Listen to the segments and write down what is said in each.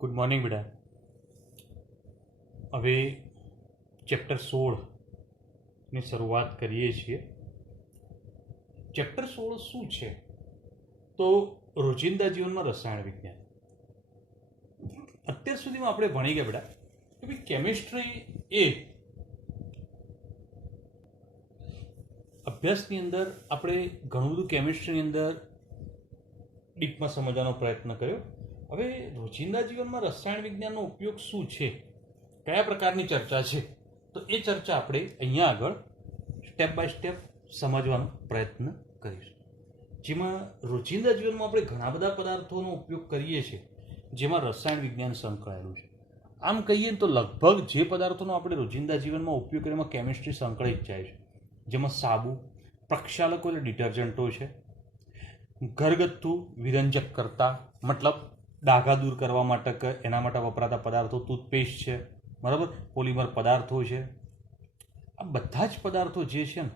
Good morning બેટા. હવે chapter 16ની શરૂઆત કરીએ છીએ. ચેપ્ટર 16 શું છે? તો રોજિંદા જીવનમાં રસાયણ વિજ્ઞાન. અત્યાર સુધીમાં આપણે ભણી ગયા બેટા કે ભાઈ કેમિસ્ટ્રી એ અભ્યાસની અંદર આપણે ઘણું બધું કેમિસ્ટ્રીની અંદર ડીપમાં સમજવાનો પ્રયત્ન કર્યો. હવે રોજિંદા જીવનમાં રસાયણ વિજ્ઞાનનો ઉપયોગ શું છે, કયા પ્રકારની ચર્ચા છે, તો એ ચર્ચા આપણે અહીંયા આગળ સ્ટેપ બાય સ્ટેપ સમજવાનો પ્રયત્ન કરીશું. જેમાં રોજિંદા જીવનમાં આપણે ઘણા બધા પદાર્થોનો ઉપયોગ કરીએ છીએ જેમાં રસાયણ વિજ્ઞાન સંકળાયેલું છે. આમ કહીએ તો લગભગ જે પદાર્થોનો આપણે રોજિંદા જીવનમાં ઉપયોગ કરીએ એમાં કેમિસ્ટ્રી સંકળાઈ જ જાય છે. જેમાં સાબુ, પ્રક્ષાલકો એટલે ડિટર્જન્ટો છે, ઘરગથ્થુ વિરંજક કરતા મતલબ ડાઘા દૂર કરવા માટે એના માટે વપરાતા પદાર્થો, ટૂથપેસ્ટ છે, બરાબર, પોલિમર પદાર્થો છે. આ બધા જ પદાર્થો જે છે ને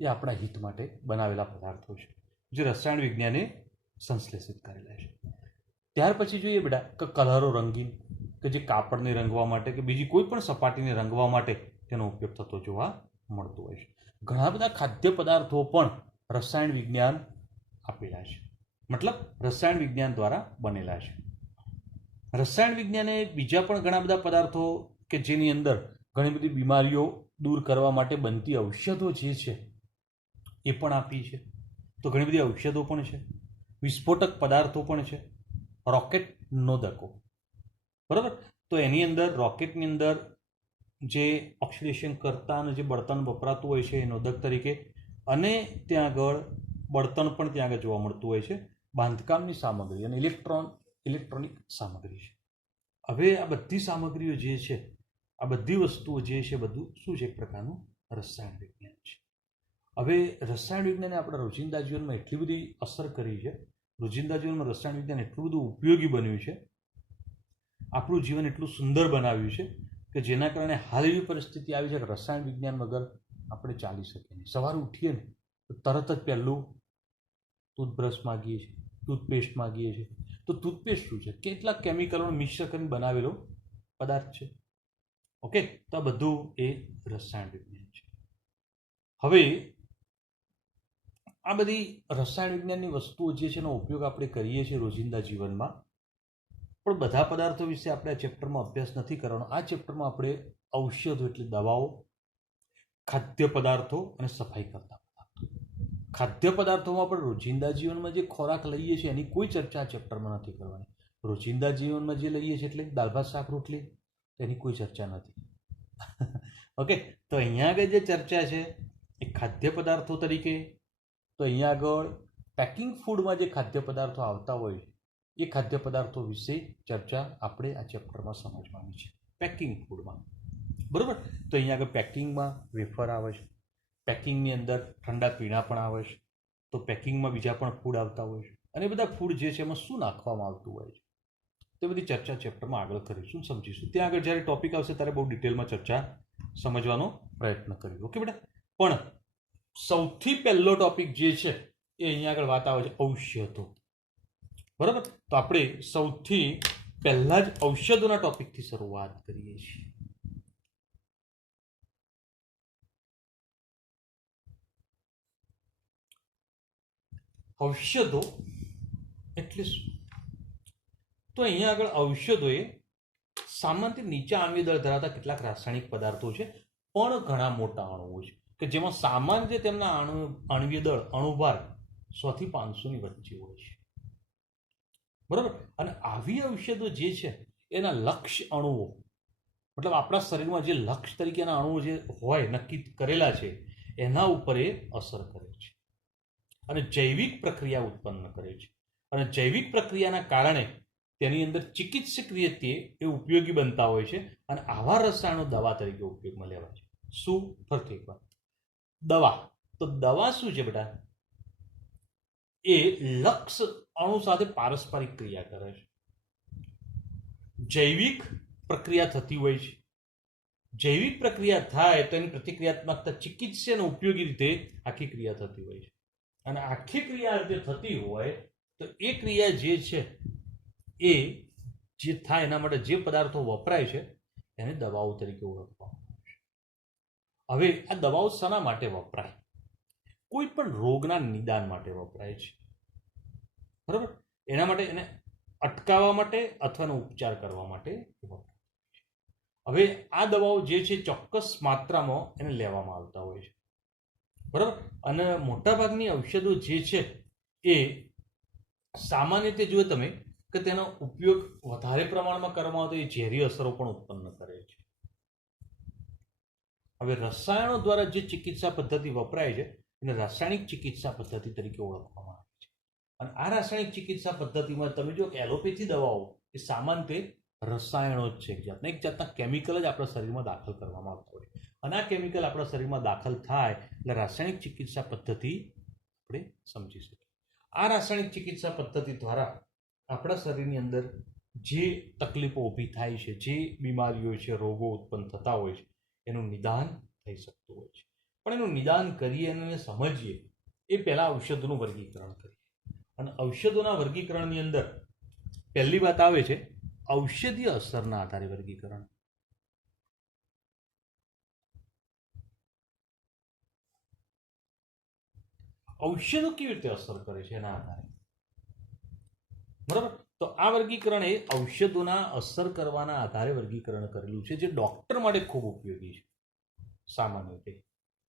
એ આપણા હિત માટે બનાવેલા પદાર્થો છે જે રસાયણ વિજ્ઞાને સંશ્લેષિત કરેલા છે. ત્યાર પછી જોઈએ બેટા કે કલરો રંગીન કે જે કાપડને રંગવા માટે કે બીજી કોઈ પણ સપાટીને રંગવા માટે તેનો ઉપયોગ થતો જોવા મળતો હોય છે. ઘણા બધા ખાદ્ય પદાર્થો પણ રસાયણ વિજ્ઞાન આપેલા છે, મતલબ રસાયણ વિજ્ઞાન દ્વારા બનેલા છે. રસાયણ વિજ્ઞાને બીજા પણ ઘણા બધા પદાર્થો કે જેની અંદર ઘણી બધી બીમારીઓ દૂર કરવા માટે બનતી ઔષધો જે છે એ પણ આપી છે. તો ઘણી બધી ઔષધો પણ છે, વિસ્ફોટક પદાર્થો પણ છે, રોકેટ નોદકો, બરાબર. તો એની અંદર રોકેટની અંદર જે ઓક્સિડેશન કરતા અને જે બળતણ વપરાતું હોય છે એ નોદક તરીકે, અને ત્યાં આગળ બળતણ પણ ત્યાં આગળ જોવા મળતું હોય છે, બાંધકામની સામગ્રી અને ઇલેક્ટ્રોનિક સામગ્રી છે. હવે આ બધી સામગ્રીઓ જે છે, આ બધી વસ્તુઓ જે છે, બધું શું છે? એક પ્રકારનું રસાયણ વિજ્ઞાન છે. હવે રસાયણ વિજ્ઞાને આપણા રોજિંદા જીવનમાં એટલી બધી અસર કરી છે, રોજિંદા જીવનમાં રસાયણ વિજ્ઞાન એટલું બધું ઉપયોગી બન્યું છે, આપણું જીવન એટલું સુંદર બનાવ્યું છે કે જેના કારણે હાલ એવી પરિસ્થિતિ આવી છે કે રસાયણ વિજ્ઞાન વગર આપણે ચાલી શકીએ નહીં. સવારે ઉઠીએ ને તો તરત જ પહેલું ટૂથબ્રશ માગીએ છીએ, ટૂથપેસ્ટ માગીએ છીએ. તો ટૂથપેસ્ટ શું છે? કેટલાક કેમિકલોનું મિશ્ર કરીને બનાવેલો પદાર્થ છે. ઓકે, તો આ બધું એ રસાયણ વિજ્ઞાન છે. હવે આ બધી રસાયણ વિજ્ઞાનની વસ્તુઓ જે છે એનો ઉપયોગ આપણે કરીએ છીએ રોજિંદા જીવનમાં, પણ બધા પદાર્થો વિશે આપણે આ ચેપ્ટરમાં અભ્યાસ નથી કરવાનો. આ ચેપ્ટરમાં આપણે ઔષધો એટલે દવાઓ, ખાદ્ય પદાર્થો અને સફાઈ કરતા પદાર્થો. ખાદ્ય પદાર્થોમાં પણ રોજિંદા જીવનમાં જે ખોરાક લઈએ છીએ એની કોઈ ચર્ચા આ ચેપ્ટરમાં નથી કરવાની. રોજિંદા જીવનમાં જે લઈએ છીએ એટલે દાળ ભાત શાક રોટલી, એની કોઈ ચર્ચા નથી. ઓકે, તો અહીંયા આગળ જે ચર્ચા છે એ ખાદ્ય પદાર્થો તરીકે, તો અહીંયા આગળ પેકિંગ ફૂડમાં જે ખાદ્ય પદાર્થો આવતા હોય એ ખાદ્ય પદાર્થો વિશે ચર્ચા આપણે આ ચેપ્ટરમાં સમજવાની છે. પેકિંગ ફૂડમાં, બરાબર. તો અહીંયા આગળ પેકિંગમાં વેફર આવે છે, પેકિંગની અંદર ઠંડા પીણા પણ આવે છે, તો પેકિંગમાં બીજા પણ ફૂડ આવતા હોય છે, અને બધા ફૂડ જે છે એમાં શું નાખવામાં આવતું હોય છે તે બધી ચર્ચા ચેપ્ટરમાં આગળ કરીશું, સમજીશું. ત્યાં આગળ જ્યારે ટોપિક આવશે ત્યારે બહુ ડિટેલમાં ચર્ચા સમજવાનો પ્રયત્ન કરીશું. ઓકે બેટા. પણ સૌથી પહેલો ટોપિક જે છે એ અહીંયા આગળ વાત આવે છે ઔષધો, બરાબર. તો આપણે સૌથી પહેલા જ ઔષધોના ટોપિકથી શરૂઆત કરીએ છીએ. ઔષધો એટલે શું? તો અહીંયા આગળ ઔષધો એ સામાન્ય નીચા આણ્વીય દળ ધરાવતા કેટલાક રાસાયણિક પદાર્થો છે, પણ ઘણા મોટા અણુઓ છે કે જેમાં સામાન્ય તેમના આણ્વીય દળ અણુભાર 100 થી 500 ની વચ્ચે હોય છે, બરાબર. અને આવી ઔષધો જે છે એના લક્ષ્ય અણુઓ, મતલબ આપણા શરીરમાં જે લક્ષ્ય તરીકેના અણુઓ જે હોય નક્કી કરેલા છે એના ઉપર એ અસર કરે છે અને જૈવિક પ્રક્રિયા ઉત્પન્ન કરે છે. અને જૈવિક પ્રક્રિયાના કારણે તેની અંદર ચિકિત્સકીય રીતે એ ઉપયોગી બનતા હોય છે અને આવા રસાયણો દવા તરીકે ઉપયોગમાં લેવાય છે. શું? ફરતી એકવાર દવા. તો દવા શું છે બેટા? એ લક્ષ્ય અણુ સાથે પારસ્પરિક ક્રિયા કરે છે, જૈવિક પ્રક્રિયા થતી હોય છે. જૈવિક પ્રક્રિયા થાય તો એની પ્રતિક્રિયાત્મકતા ચિકિત્સા અને ઉપયોગી રીતે આખી ક્રિયા થતી હોય છે. અને આખી ક્રિયા જે થતી હોય તો એ ક્રિયા જે છે એ જે થાય એના માટે જે પદાર્થો વપરાય છે એને દવાઓ તરીકે ઓળખવામાં આવે છે. હવે આ દવાઓ શાના માટે વપરાય? કોઈ પણ રોગના નિદાન માટે વપરાય છે, બરાબર? એના માટે એને અટકાવવા માટે અથવા એનો ઉપચાર કરવા માટે વપરાય છે. હવે આ દવાઓ જે છે ચોક્કસ માત્રામાં એને લેવામાં આવતા હોય છે, બરાબર? અને મોટાભાગની ઔષધો જે છે એ સામાન્ય રીતે જુઓ તમે કે તેનો ઉપયોગ વધારે પ્રમાણમાં કરવામાં આવતો એ ઝેરી અસરો પણ ઉત્પન્ન કરે છે. હવે રસાયણો દ્વારા જે ચિકિત્સા પદ્ધતિ વપરાય છે એને રાસાયણિક ચિકિત્સા પદ્ધતિ તરીકે ઓળખવામાં આવે છે. અને આ રાસાયણિક ચિકિત્સા પદ્ધતિમાં તમે જો એલોપેથી દવાઓ એ સામાન્ય રસાયણો જ છે, એક જાતના કેમિકલ જ આપણા શરીરમાં દાખલ કરવામાં આવતા હોય. અને આ કેમિકલ આપણા શરીરમાં દાખલ થાય એટલે રાસાયણિક ચિકિત્સા પદ્ધતિ આપણે સમજી શકીએ. આ રાસાયણિક ચિકિત્સા પદ્ધતિ દ્વારા આપણા શરીરની અંદર જે તકલીફો ઊભી થાય છે, જે બીમારીઓ છે, રોગો ઉત્પન્ન થતા હોય છે એનું નિદાન થઈ શકતું હોય છે. પણ એનું નિદાન કરીએ અને એને સમજીએ એ પહેલાં ઔષધોનું વર્ગીકરણ કરીએ. અને ઔષધોના વર્ગીકરણની અંદર પહેલી વાત આવે છે ઔષધીય અસરના આધારે વર્ગીકરણ. ઔષધો કેવી રીતે અસર કરે છે એના આધારે, બરાબર? તો આ વર્ગીકરણ એ ઔષધોના અસર કરવાના આધારે વર્ગીકરણ કરેલું છે, જે ડોક્ટર માટે ખૂબ ઉપયોગી છે સામાન્ય રીતે.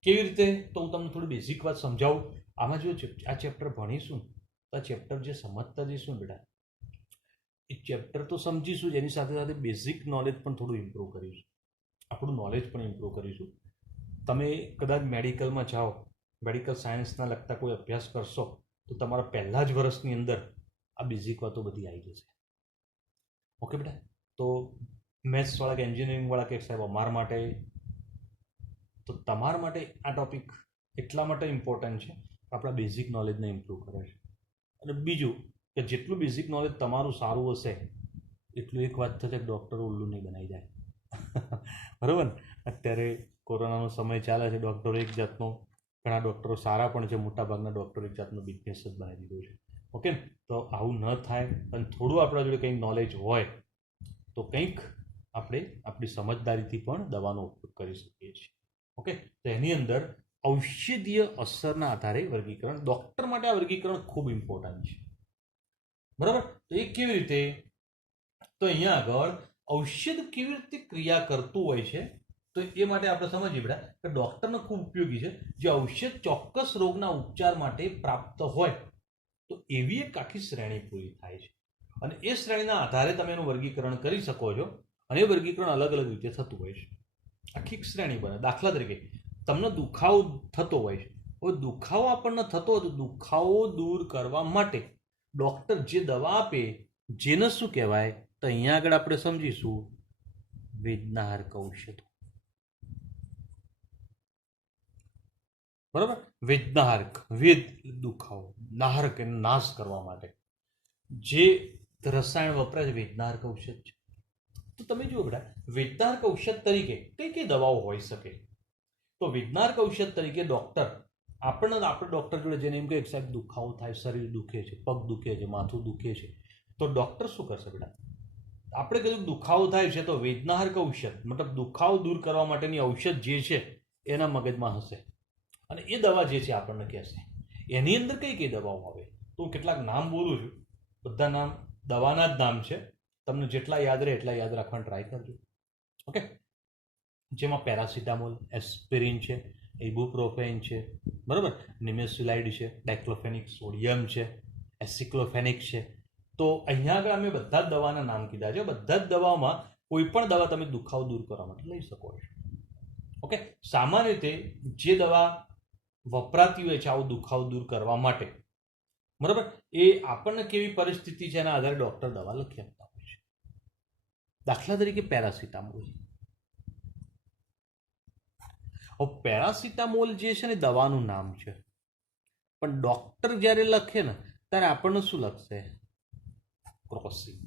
કેવી રીતે? તો હું તમને થોડી બેઝિક વાત સમજાવું. આમાં જો આ ચેપ્ટર ભણીશું તો આ ચેપ્ટર જે સમજતા જઈશું બેટા એ ચેપ્ટર તો સમજીશું જ, એની સાથે સાથે બેઝિક નોલેજ પણ થોડું ઇમ્પ્રૂવ કરીશું, આપણું નોલેજ પણ ઇમ્પ્રૂવ કરીશું. તમે કદાચ મેડિકલમાં જાઓ, મેડિકલ સાયન્સના લગતા કોઈ અભ્યાસ કરશો તો તમારા પહેલા જ વર્ષની અંદર આ બેઝિક વાતો બધી આવી જશે. ઓકે બેટા? તો મેથ્સવાળા કે એન્જિનિયરિંગવાળા કે સાહેબ અમારા માટે, તો તમારા માટે આ ટોપિક એટલા માટે ઇમ્પોર્ટન્ટ છે કે આપણા બેઝિક નોલેજને ઇમ્પ્રૂવ કરે છે. અને બીજું કે જેટલું બેઝિક નોલેજ તમારું સારું હશે એટલું એક વાત થશે કે ડૉક્ટરો ઉલ્લુ નહીં બનાવી જાય. બરાબર? અત્યારે કોરોનાનો સમય ચાલે છે, ડૉક્ટરો એક જાતનો, ઘણા ડૉક્ટરો સારા પણ છે, મોટાભાગના ડૉક્ટરો એક જાતનો બિઝનેસ જ બનાવી દીધો છે. ઓકે? તો આવું ન થાય અને થોડું આપણા જોડે કંઈક નોલેજ હોય તો કંઈક આપણે આપણી સમજદારીથી પણ દવાનો ઉપયોગ કરી શકીએ છીએ. ઓકે? તો એની અંદર ઔષધીય અસરના આધારે વર્ગીકરણ, ડૉક્ટર માટે આ વર્ગીકરણ ખૂબ ઇમ્પોર્ટન્ટ છે, બરાબર? તો એ કેવી રીતે? તો અહીંયા આગળ ઔષધ કેવી રીતે ક્રિયા કરતું હોય છે તો એ માટે આપણે સમજીએ બેટા કે ડૉક્ટરને ખૂબ ઉપયોગી છે. જે ઔષધ ચોક્કસ રોગના ઉપચાર માટે પ્રાપ્ત હોય તો એવી એક આખી શ્રેણી પૂરી થાય છે. અને એ શ્રેણીના આધારે તમે એનું વર્ગીકરણ કરી શકો છો. અને એ વર્ગીકરણ અલગ અલગ રીતે થતું હોય છે, આખી એક શ્રેણી બને. દાખલા તરીકે તમને દુખાવો થતો હોય છે, હવે દુખાવો આપણને થતો હોય તો દુખાવો દૂર કરવા માટે ડૉક્ટર જે દવા આપે જેને શું કહેવાય? તો અહીંયા આગળ આપણે સમજીશું વેદનાહારક ઔષધો. બરાબર? વેદનાહારક, વેદ દુખાવો, નાહરક એનો નાશ કરવા માટે જે રસાયણ વપરાય છે વેદનાહારક ઔષધ છે. તો તમે જુઓ બેટા વેદનાહારક ઔષધ તરીકે કઈ કઈ દવાઓ હોઈ શકે? તો વેદનાહારક ઔષધ તરીકે ડૉક્ટર આપણે ડૉક્ટર જોડે જઈને એમ કહે કે સાહેબ દુખાવો થાય, શરીર દુખે છે, પગ દુખે છે, માથું દુખે છે, તો ડૉક્ટર શું કરશે બેટા? આપણે કીધું દુખાવો થાય છે તો વેદનાહારક ઔષધ મતલબ દુખાવો દૂર કરવા માટેની ઔષધ જે છે એના મગજમાં હશે અને એ દવા જે છે આપણને કહેશે. એની અંદર કઈ કઈ દવાઓ આવે તો હું કેટલાક નામ બોલું છું, બધા નામ દવાના જ નામ છે, તમને જેટલા યાદ રહે એટલા યાદ રાખવાનું ટ્રાય કરજો. ઓકે? જેમાં પેરાસિટામોલ, એસ્પિરિન છે, ઇબુપ્રોફેન છે, બરાબર, નિમેસ્યુલાઇડ છે, ડાયક્લોફેનિક સોડિયમ છે, એસિક્લોફેનિક છે. તો અહીંયા આગળ અમે બધા જ દવાના નામ કીધા છે. બધા જ દવામાં કોઈ પણ દવા તમે દુખાવો દૂર કરવા માટે લઈ શકો છો. ઓકે? સામાન્ય રીતે જે દવા વપરાતી હોય છે આવો દુખાવો દૂર કરવા માટે, બરાબર, એ આપણને કેવી પરિસ્થિતિ છે એના આધારે ડૉક્ટર દવા લખી આપતા હોય છે. દાખલા તરીકે પેરાસિટામોલ. પેરાસિટામોલ જે છે ને દવાનું નામ છે, પણ ડૉક્ટર જ્યારે લખે ને ત્યારે આપણને શું લખશે? ક્રોસિન.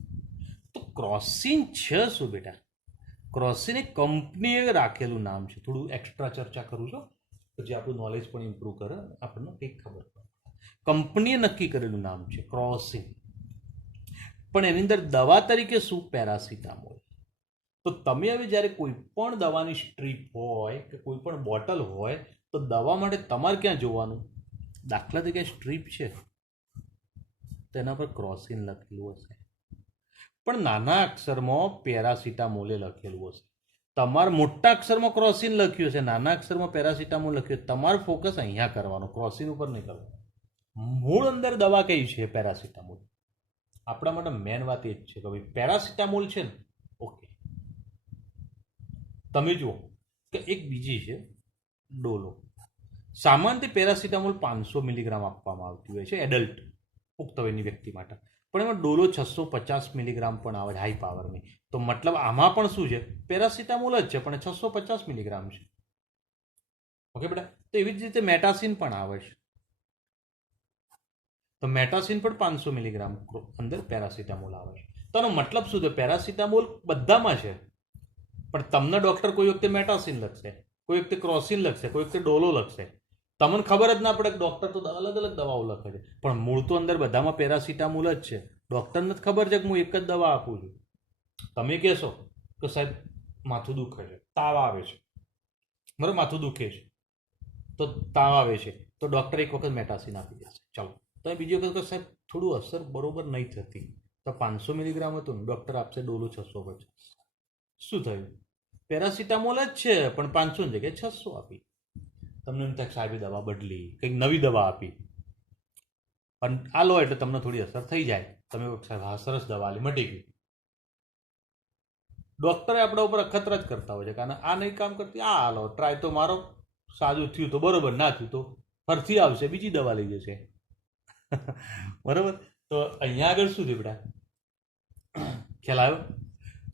તો ક્રોસિન છે શું બેટા? ક્રોસિન એ કંપનીએ રાખેલું નામ છે. થોડું એક્સ્ટ્રા ચર્ચા કરું છું તો જે આપણું નોલેજ પણ ઇમ્પ્રૂવ કરે, આપણને કંઈક ખબર પડે. કંપનીએ નક્કી કરેલું નામ છે ક્રોસિન. પણ એની અંદર દવા તરીકે શું? પેરાસિટામોલ. તો તમે હવે જ્યારે કોઈ પણ દવાની સ્ટ્રીપ હોય કે કોઈ પણ બોટલ હોય તો દવા માટે તમારે ક્યાં જોવાનું? દાખલા તરીકે સ્ટ્રીપ છે તેના પર ક્રોસિન લખેલું હશે, પણ નાના અક્ષરમાં પેરાસિટામોલે લખેલું હશે. તમારે મોટા અક્ષરમાં ક્રોસિન લખ્યું છે, નાના અક્ષરમાં પેરાસિટામોલ લખ્યું. તમારું ફોકસ અહીંયા કરવાનું, ક્રોસિન ઉપર નહીં કરવાનું. મૂળ અંદર દવા કઈ છે? પેરાસિટામોલ. આપણા માટે મેન વાત એ જ છે કે ભાઈ પેરાસિટામોલ છે ને, ઓકે. તમે જુઓ કે એક બીજી છે ડોલો. સામાન્ય પેરાસિટામોલ 500 મિલીગ્રામ આપવામાં આવતી હોય છે એડલ્ટ પુખ્ત વયની વ્યક્તિ માટે, પણ એમાં ડોલો 650 મિલીગ્રામ પણ આવે છે, હાઈ પાવરની. તો મતલબ આમાં પણ શું છે? પેરાસિટામોલ જ છે, પણ 650 મિલીગ્રામ છે. ઓકે બેટા. તો એવી જ રીતે મેટાસિન પણ આવે છે. તો મેટાસિન પણ 500 મિલીગ્રામ અંદર પેરાસિટામોલ આવે છે. તો એનો મતલબ શું છે? પેરાસિટામોલ બધામાં છે, પણ તમને ડોક્ટર કોઈ વખતે મેટાસિન લખશે, કોઈ વખતે ક્રોસિન લખશે, કોઈ વખતે ડોલો લખશે. તમને ખબર જ ના પડે કે ડોક્ટર તો અલગ અલગ દવાઓ લખે છે, પણ મૂળ તો અંદર બધામાં પેરાસિટામોલ જ છે. ડોક્ટરને જ ખબર છે કે હું એક જ દવા આપું છું. તમે કહેશો કે સાહેબ માથું દુખે છે, તાવ આવે છે, બરાબર, માથું દુખે છે, તો તાવ આવે છે, તો ડોક્ટર એક વખત મેટાસિન આપી દેશે. ચાલો, તમે બીજી વખત સાહેબ થોડું અસર બરોબર નહીં થતી, તો 500 મિલીગ્રામ હતું ને, ડોક્ટર આપશે ડોલો 650. શું થયું? પેરાસિટામોલ જ છે, પણ 500 ની જગ્યાએ 600 આપી. તમને એમ થાય સાહેબ દવા બદલી, કંઈક નવી દવા આપી, પણ આ લો એટલે તમને થોડી અસર થઈ જાય. તમે સાહેબ હા સરસ દવા લી, મટી ગઈ. ડોક્ટરે આપણા ઉપર અખતરા જ કરતા હોય છે, કારણ આ નહીં કામ કરતી, આ હાલો ટ્રાય તો મારો, સાજું થયું તો બરોબર, ના થયું તો ફરથી આવશે, બીજી દવા લઈ જશે. બરોબર. તો અહીંયા આગળ શું થયું બેટા? ખ્યાલ આવ્યો?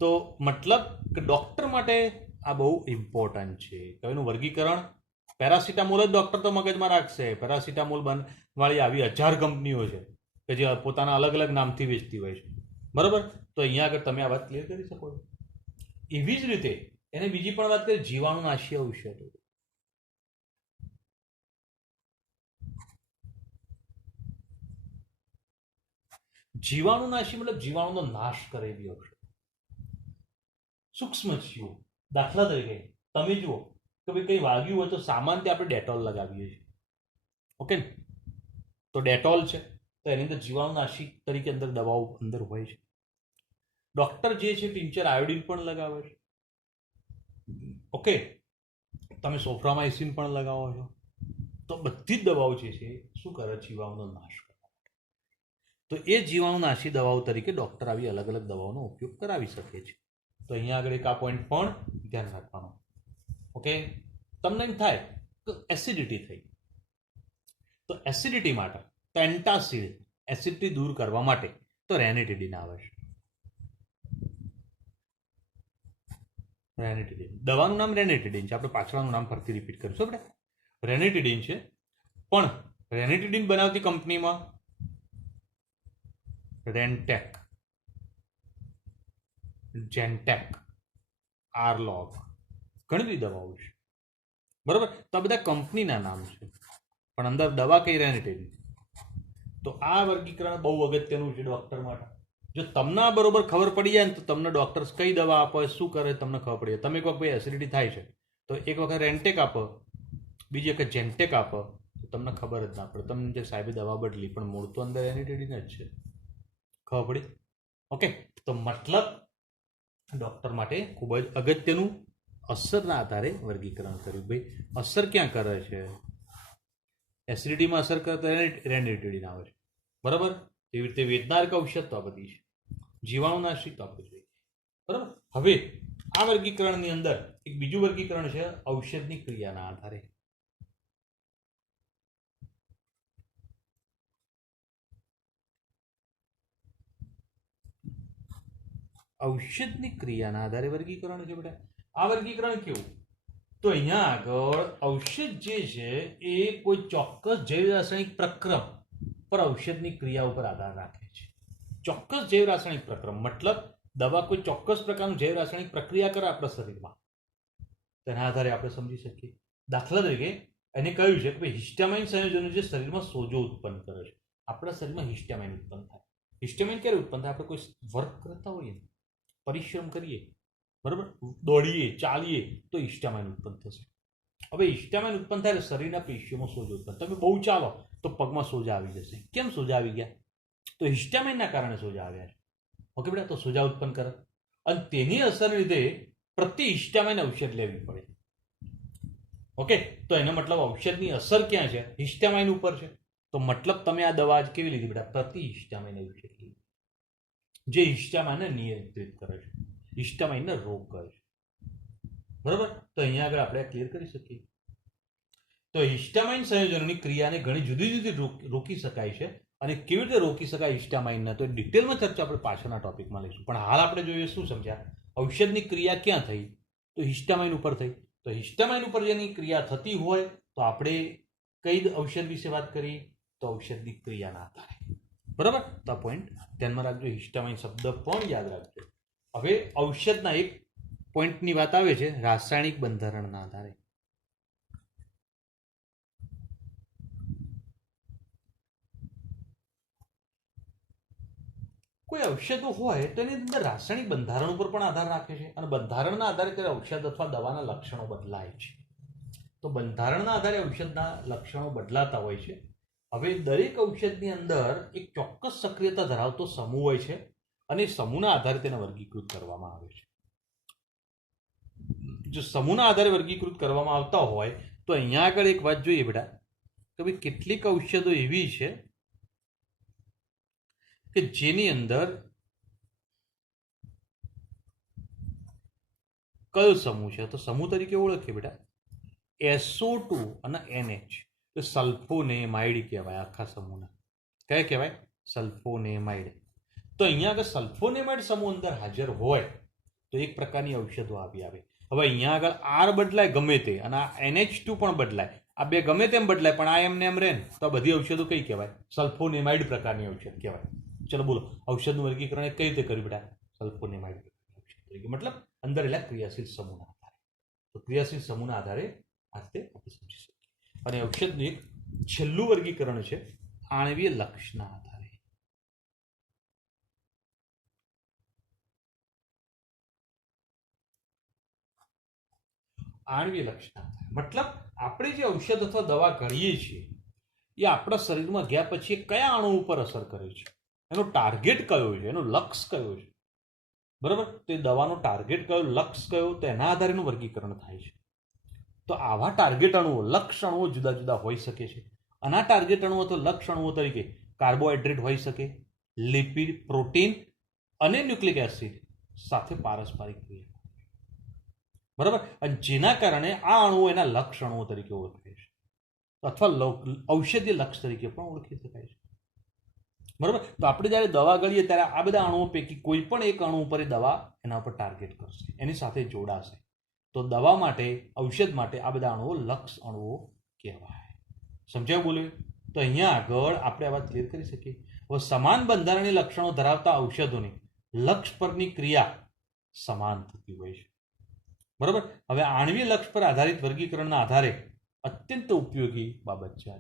તો મતલબ કે ડોક્ટર માટે આ બહુ ઇમ્પોર્ટન્ટ છે. તો એનું વર્ગીકરણ પેરાસિટામોલ જ ડોક્ટર તો મગજમાં રાખશે. પેરાસિટામોલ વાળી આવી 1000 કંપનીઓ છે કે જે પોતાના અલગ અલગ નામથી વેચતી હોય છે. બરોબર. તો અહીંયા આગળ તમે આ વાત ક્લિયર કરી શકો છો. એવી જ રીતે એને બીજી પણ વાત કરીએ, જીવાણુનાશી ઔષધો. જીવાણુનાશી મતલબ જીવાણુનો નાશ કરે એવી ઔષધ. સૂક્ષ્મ જીવો. દાખલા તરીકે તમે જુઓ કે ભાઈ કંઈ વાગ્યું હોય તો સામાન્ય આપણે ડેટોલ લગાવીએ છીએ. ઓકે ને? તો ડેટોલ છે, તો એની અંદર જીવાણુનાશી તરીકે અંદર દવાઓ અંદર હોય છે. ડોક્ટર જે છે ટિંચર આયોડિન પણ લગાવે છે. ઓકે, તમે સોફ્રામાઇસિન પણ લગાવો છો. તો બધી જ દવાઓ જે છે શું કરે? જીવાણુનો નાશ કરે. તો એ જીવાણુનાશી દવાઓ તરીકે ડોક્ટર આવી અલગ અલગ દવાઓનો ઉપયોગ કરાવી શકે છે. તો અહીંયા આગળ એક આ પોઈન્ટ પણ ધ્યાન રાખવાનો. ઓકે. તમને એમ થાય તો એસિડિટી થઈ, તો એસિડિટી માટે તો એન્ટાસિડ, એસિડિટી દૂર કરવા માટે તો રેનિટિડિન આવે છે. રેનિટિડિન દવાનું નામ રેનિટિડિન છે. આપણે પાછળનું નામ ફરીથી રિપીટ કરીશું. આપણે રેનિટિડિન છે, પણ રેનિટિડિન બનાવતી કંપનીમાં રેન્ટેક, જેન્ટેક, આરલોગ, ઘણી બધી દવાઓ છે. બરોબર. તો આ બધા કંપનીના નામ છે, પણ અંદર દવા કઈ? રેનિટિડિન. તો આ વર્ગીકરણ બહુ અગત્યનું છે ડોક્ટર માટે. જો તમને બરોબર ખબર પડી જાય ને, તો તમને ડોક્ટર કઈ દવા આપે, શું કરે, તમને ખબર પડી જાય. તમે એક વખત એસિડિટી થાય છે તો એક વખત રેન્ટેક આપો, બીજી વખત જેન્ટેક આપો, તો તમને ખબર જ ના પડે. તમને જે સાહેબે દવા બદલી, પણ મૂળ તો અંદર રેનિટિડિન જ છે. ખબર પડી? ઓકે. તો મતલબ ડોક્ટર માટે ખૂબ જ અગત્યનું અસરના આધારે વર્ગીકરણ કર્યું. ભાઈ અસર ક્યાં કરે છે? એસિડિટીમાં અસર કરતા રેનિટિડિન આવે છે. બરાબર. એવી રીતે વેદનારક ઔષધ તો આ બધી છે, જીવાણુનાશી તો આપણે જોઈએ. બરાબર. હવે આ વર્ગીકરણની અંદર એક બીજું વર્ગીકરણ છે ઔષધની ક્રિયાના આધારે. ઔષધની ક્રિયાના આધારે વર્ગીકરણ છે બેટા. આ વર્ગીકરણ કેવું? તો અહીંયા આગળ ઔષધ જે છે એ કોઈ ચોક્કસ જૈવ રાસાયણિક પ્રક્રમ પર ઔષધની ક્રિયા ઉપર આધાર રાખે છે. ચોક્કસ જૈવ રાસાયણિક પ્રક્રમ મતલબ દવા કોઈ ચોક્કસ પ્રકારનું જૈવ રાસાયણિક પ્રક્રિયા કરે આપણા શરીરમાં, તેના આધારે આપણે સમજી શકીએ. દાખલા તરીકે એને કહ્યું છે કે હિસ્ટામાઇન સંયોજનો જે શરીરમાં સોજો ઉત્પન્ન કરે છે. આપણા શરીરમાં હિસ્ટામાઇન ઉત્પન્ન થાય. હિસ્ટામાઇન ક્યારે ઉત્પન્ન થાય? આપણે કોઈ વર્ક કરતા હોઈએ, પરિશ્રમ કરીએ, બરાબર, દોડીએ, ચાલીએ, તો હિસ્ટામાઇન ઉત્પન્ન થશે. હવે હિસ્ટામાઇન ઉત્પન્ન થાય એટલે શરીરના પેશીઓમાં સોજા ઉત્પન્ન. તમે બહુ ચાલો તો પગમાં સોજા આવી જશે. કેમ સોજા આવી ગયા? તો હિસ્ટામાઇનના કારણે સોજા આવ્યા છે. ઓકે બેટા, તો સોજા ઉત્પન્ન કરે અને તેની અસરને લીધે પ્રતિહિસ્ટામાઇન ઔષધ લેવી પડે. ઓકે, તો એનો મતલબ ઔષધની અસર ક્યાં છે? હિસ્ટામાઇન ઉપર છે. તો મતલબ તમે આ દવા કેવી લીધી બેટા? પ્રતિહિસ્ટામાઇન ઔષધ લીધી, જે હિસ્ટામાઇનને નિયંત્રિત કરે છે, હિસ્ટામાઇનને રોક કરે છે. બરાબર, તો અહીંયા આગળ આપણે ક્લિયર કરી શકીએ. તો હિસ્ટામાઇન સંયોજનોની ક્રિયાને ઘણી જુદી જુદી રોકી શકાય છે. અને કેવી રીતે રોકી શકાય હિસ્ટામાઇનને, તો ડિટેલમાં ચર્ચા આપણે પાછળના ટોપિકમાં લઈશું. પણ હાલ આપણે જોઈએ શું સમજ્યા? ઔષધની ક્રિયા ક્યાં થઈ? તો હિસ્ટામાઇન ઉપર થઈ. તો હિસ્ટામાઇન ઉપર જેની ક્રિયા થતી હોય તો આપણે કઈ ઔષધ વિશે વાત કરી? તો ઔષધની ક્રિયાના આધારે. બરાબર, તો આ પોઈન્ટ ધ્યાનમાં રાખજો. હિસ્ટામાઇન શબ્દ પણ યાદ રાખજો. હવે ઔષધના એક પોઈન્ટની વાત આવે છે, રાસાયણિક બંધારણના આધારે. કોઈ ઔષધો હોય તો એની અંદર રાસાયણિક બંધારણ ઉપર પણ આધાર રાખે છે. અને બંધારણના આધારે ત્યારે ઔષધ અથવા દવાના લક્ષણો બદલાય છે. તો બંધારણના આધારે ઔષધના લક્ષણો બદલાતા હોય છે. હવે દરેક ઔષધની અંદર એક ચોક્કસ સક્રિયતા ધરાવતો સમૂહ હોય છે અને સમૂહના આધારે તેને વર્ગીકૃત કરવામાં આવે છે. જો સમૂહના આધારે વર્ગીકૃત કરવામાં આવતા હોય તો અહીંયા આગળ એક વાત જોઈએ બેટા, કે ભાઈ કેટલીક ઔષધો એવી છે કે જેની અંદર કયો સમૂહ છે? તો સમૂહ તરીકે ઓળખીએ બેટા SO2 અને NH. તો સલ્ફોનેમાઇડ કહેવાય આખા સમૂહના. કયા કહેવાય? સલ્ફોનેમાઇડ. તો અહીંયા આગળ સલ્ફોનેમાઇડ સમૂહ અંદર હાજર હોય તો એક પ્રકારની ઔષધો આવી આવે. હવે અહીંયા આગળ R બદલાય ગમે તે અને આ NH2 પણ બદલાય, આ બે ગમે તેમ બદલાય પણ આ એમને એમ રહે ને, તો આ બધી ઔષધો કઈ કહેવાય? સલ્ફોનેમાઇડ પ્રકારની ઔષધ કહેવાય. ચલો બોલો, ઔષધનું વર્ગીકરણ કઈ રીતે કર્યું બેટા? સલ્ફોનેમાઇડ તરીકે. મતલબ અંદર એટલે ક્રિયાશીલ સમૂહના આધારે. તો ક્રિયાશીલ સમૂહના આધારે આ રીતે આપણે સમજી શકીએ. અને ઔષધનું એક છેલ્લું વર્ગીકરણ છે આણ્વીય લક્ષના આધારે. આણ્વીય લક્ષના આધારે મતલબ આપણે જે ઔષધ અથવા દવા ગણીએ છીએ એ આપણા શરીરમાં ગયા પછી કયા અણુ ઉપર અસર કરે છે, એનો ટાર્ગેટ કયો છે, એનો લક્ષ કયો છે. બરાબર, તે દવાનો ટાર્ગેટ કયો, લક્ષ કયો, તેના આધારે એનું વર્ગીકરણ થાય છે. તો આવા ટાર્ગેટ અણુઓ, લક્ષ અણુઓ જુદા જુદા હોઈ શકે છે. અને આ ટાર્ગેટ અણુઓ તો લક્ષ અણુઓ તરીકે કાર્બોહાઈડ્રેટ હોઈ શકે, લિપિડ, પ્રોટીન અને ન્યુક્લિક એસિડ સાથે પારસ્પરિક ક્રિયા. બરાબર, અને જેના કારણે આ અણુઓ એના લક્ષ અણુઓ તરીકે ઓળખાય છે અથવા ઔષધીય લક્ષ તરીકે પણ ઓળખી શકાય છે. બરાબર, તો આપણે જ્યારે દવા ગળીએ ત્યારે આ બધા અણુઓ પૈકી કોઈ પણ એક અણુ ઉપર દવા એના ઉપર ટાર્ગેટ કરશે, એની સાથે જોડાશે. તો દવા માટે, ઔષધ માટે આ બધા અણુઓ લક્ષ અણુઓ કહેવાય. સમજાયું બોલ્યું? તો અહીંયા આગળ આપણે આ વાત ક્લિયર કરી શકીએ. હવે સમાન બંધારણીય લક્ષણો ધરાવતા ઔષધોની લક્ષ પરની ક્રિયા સમાન થતી હોય છે. બરાબર, હવે આણ્વીય લક્ષ પર આધારિત વર્ગીકરણના આધારે અત્યંત ઉપયોગી બાબત છે.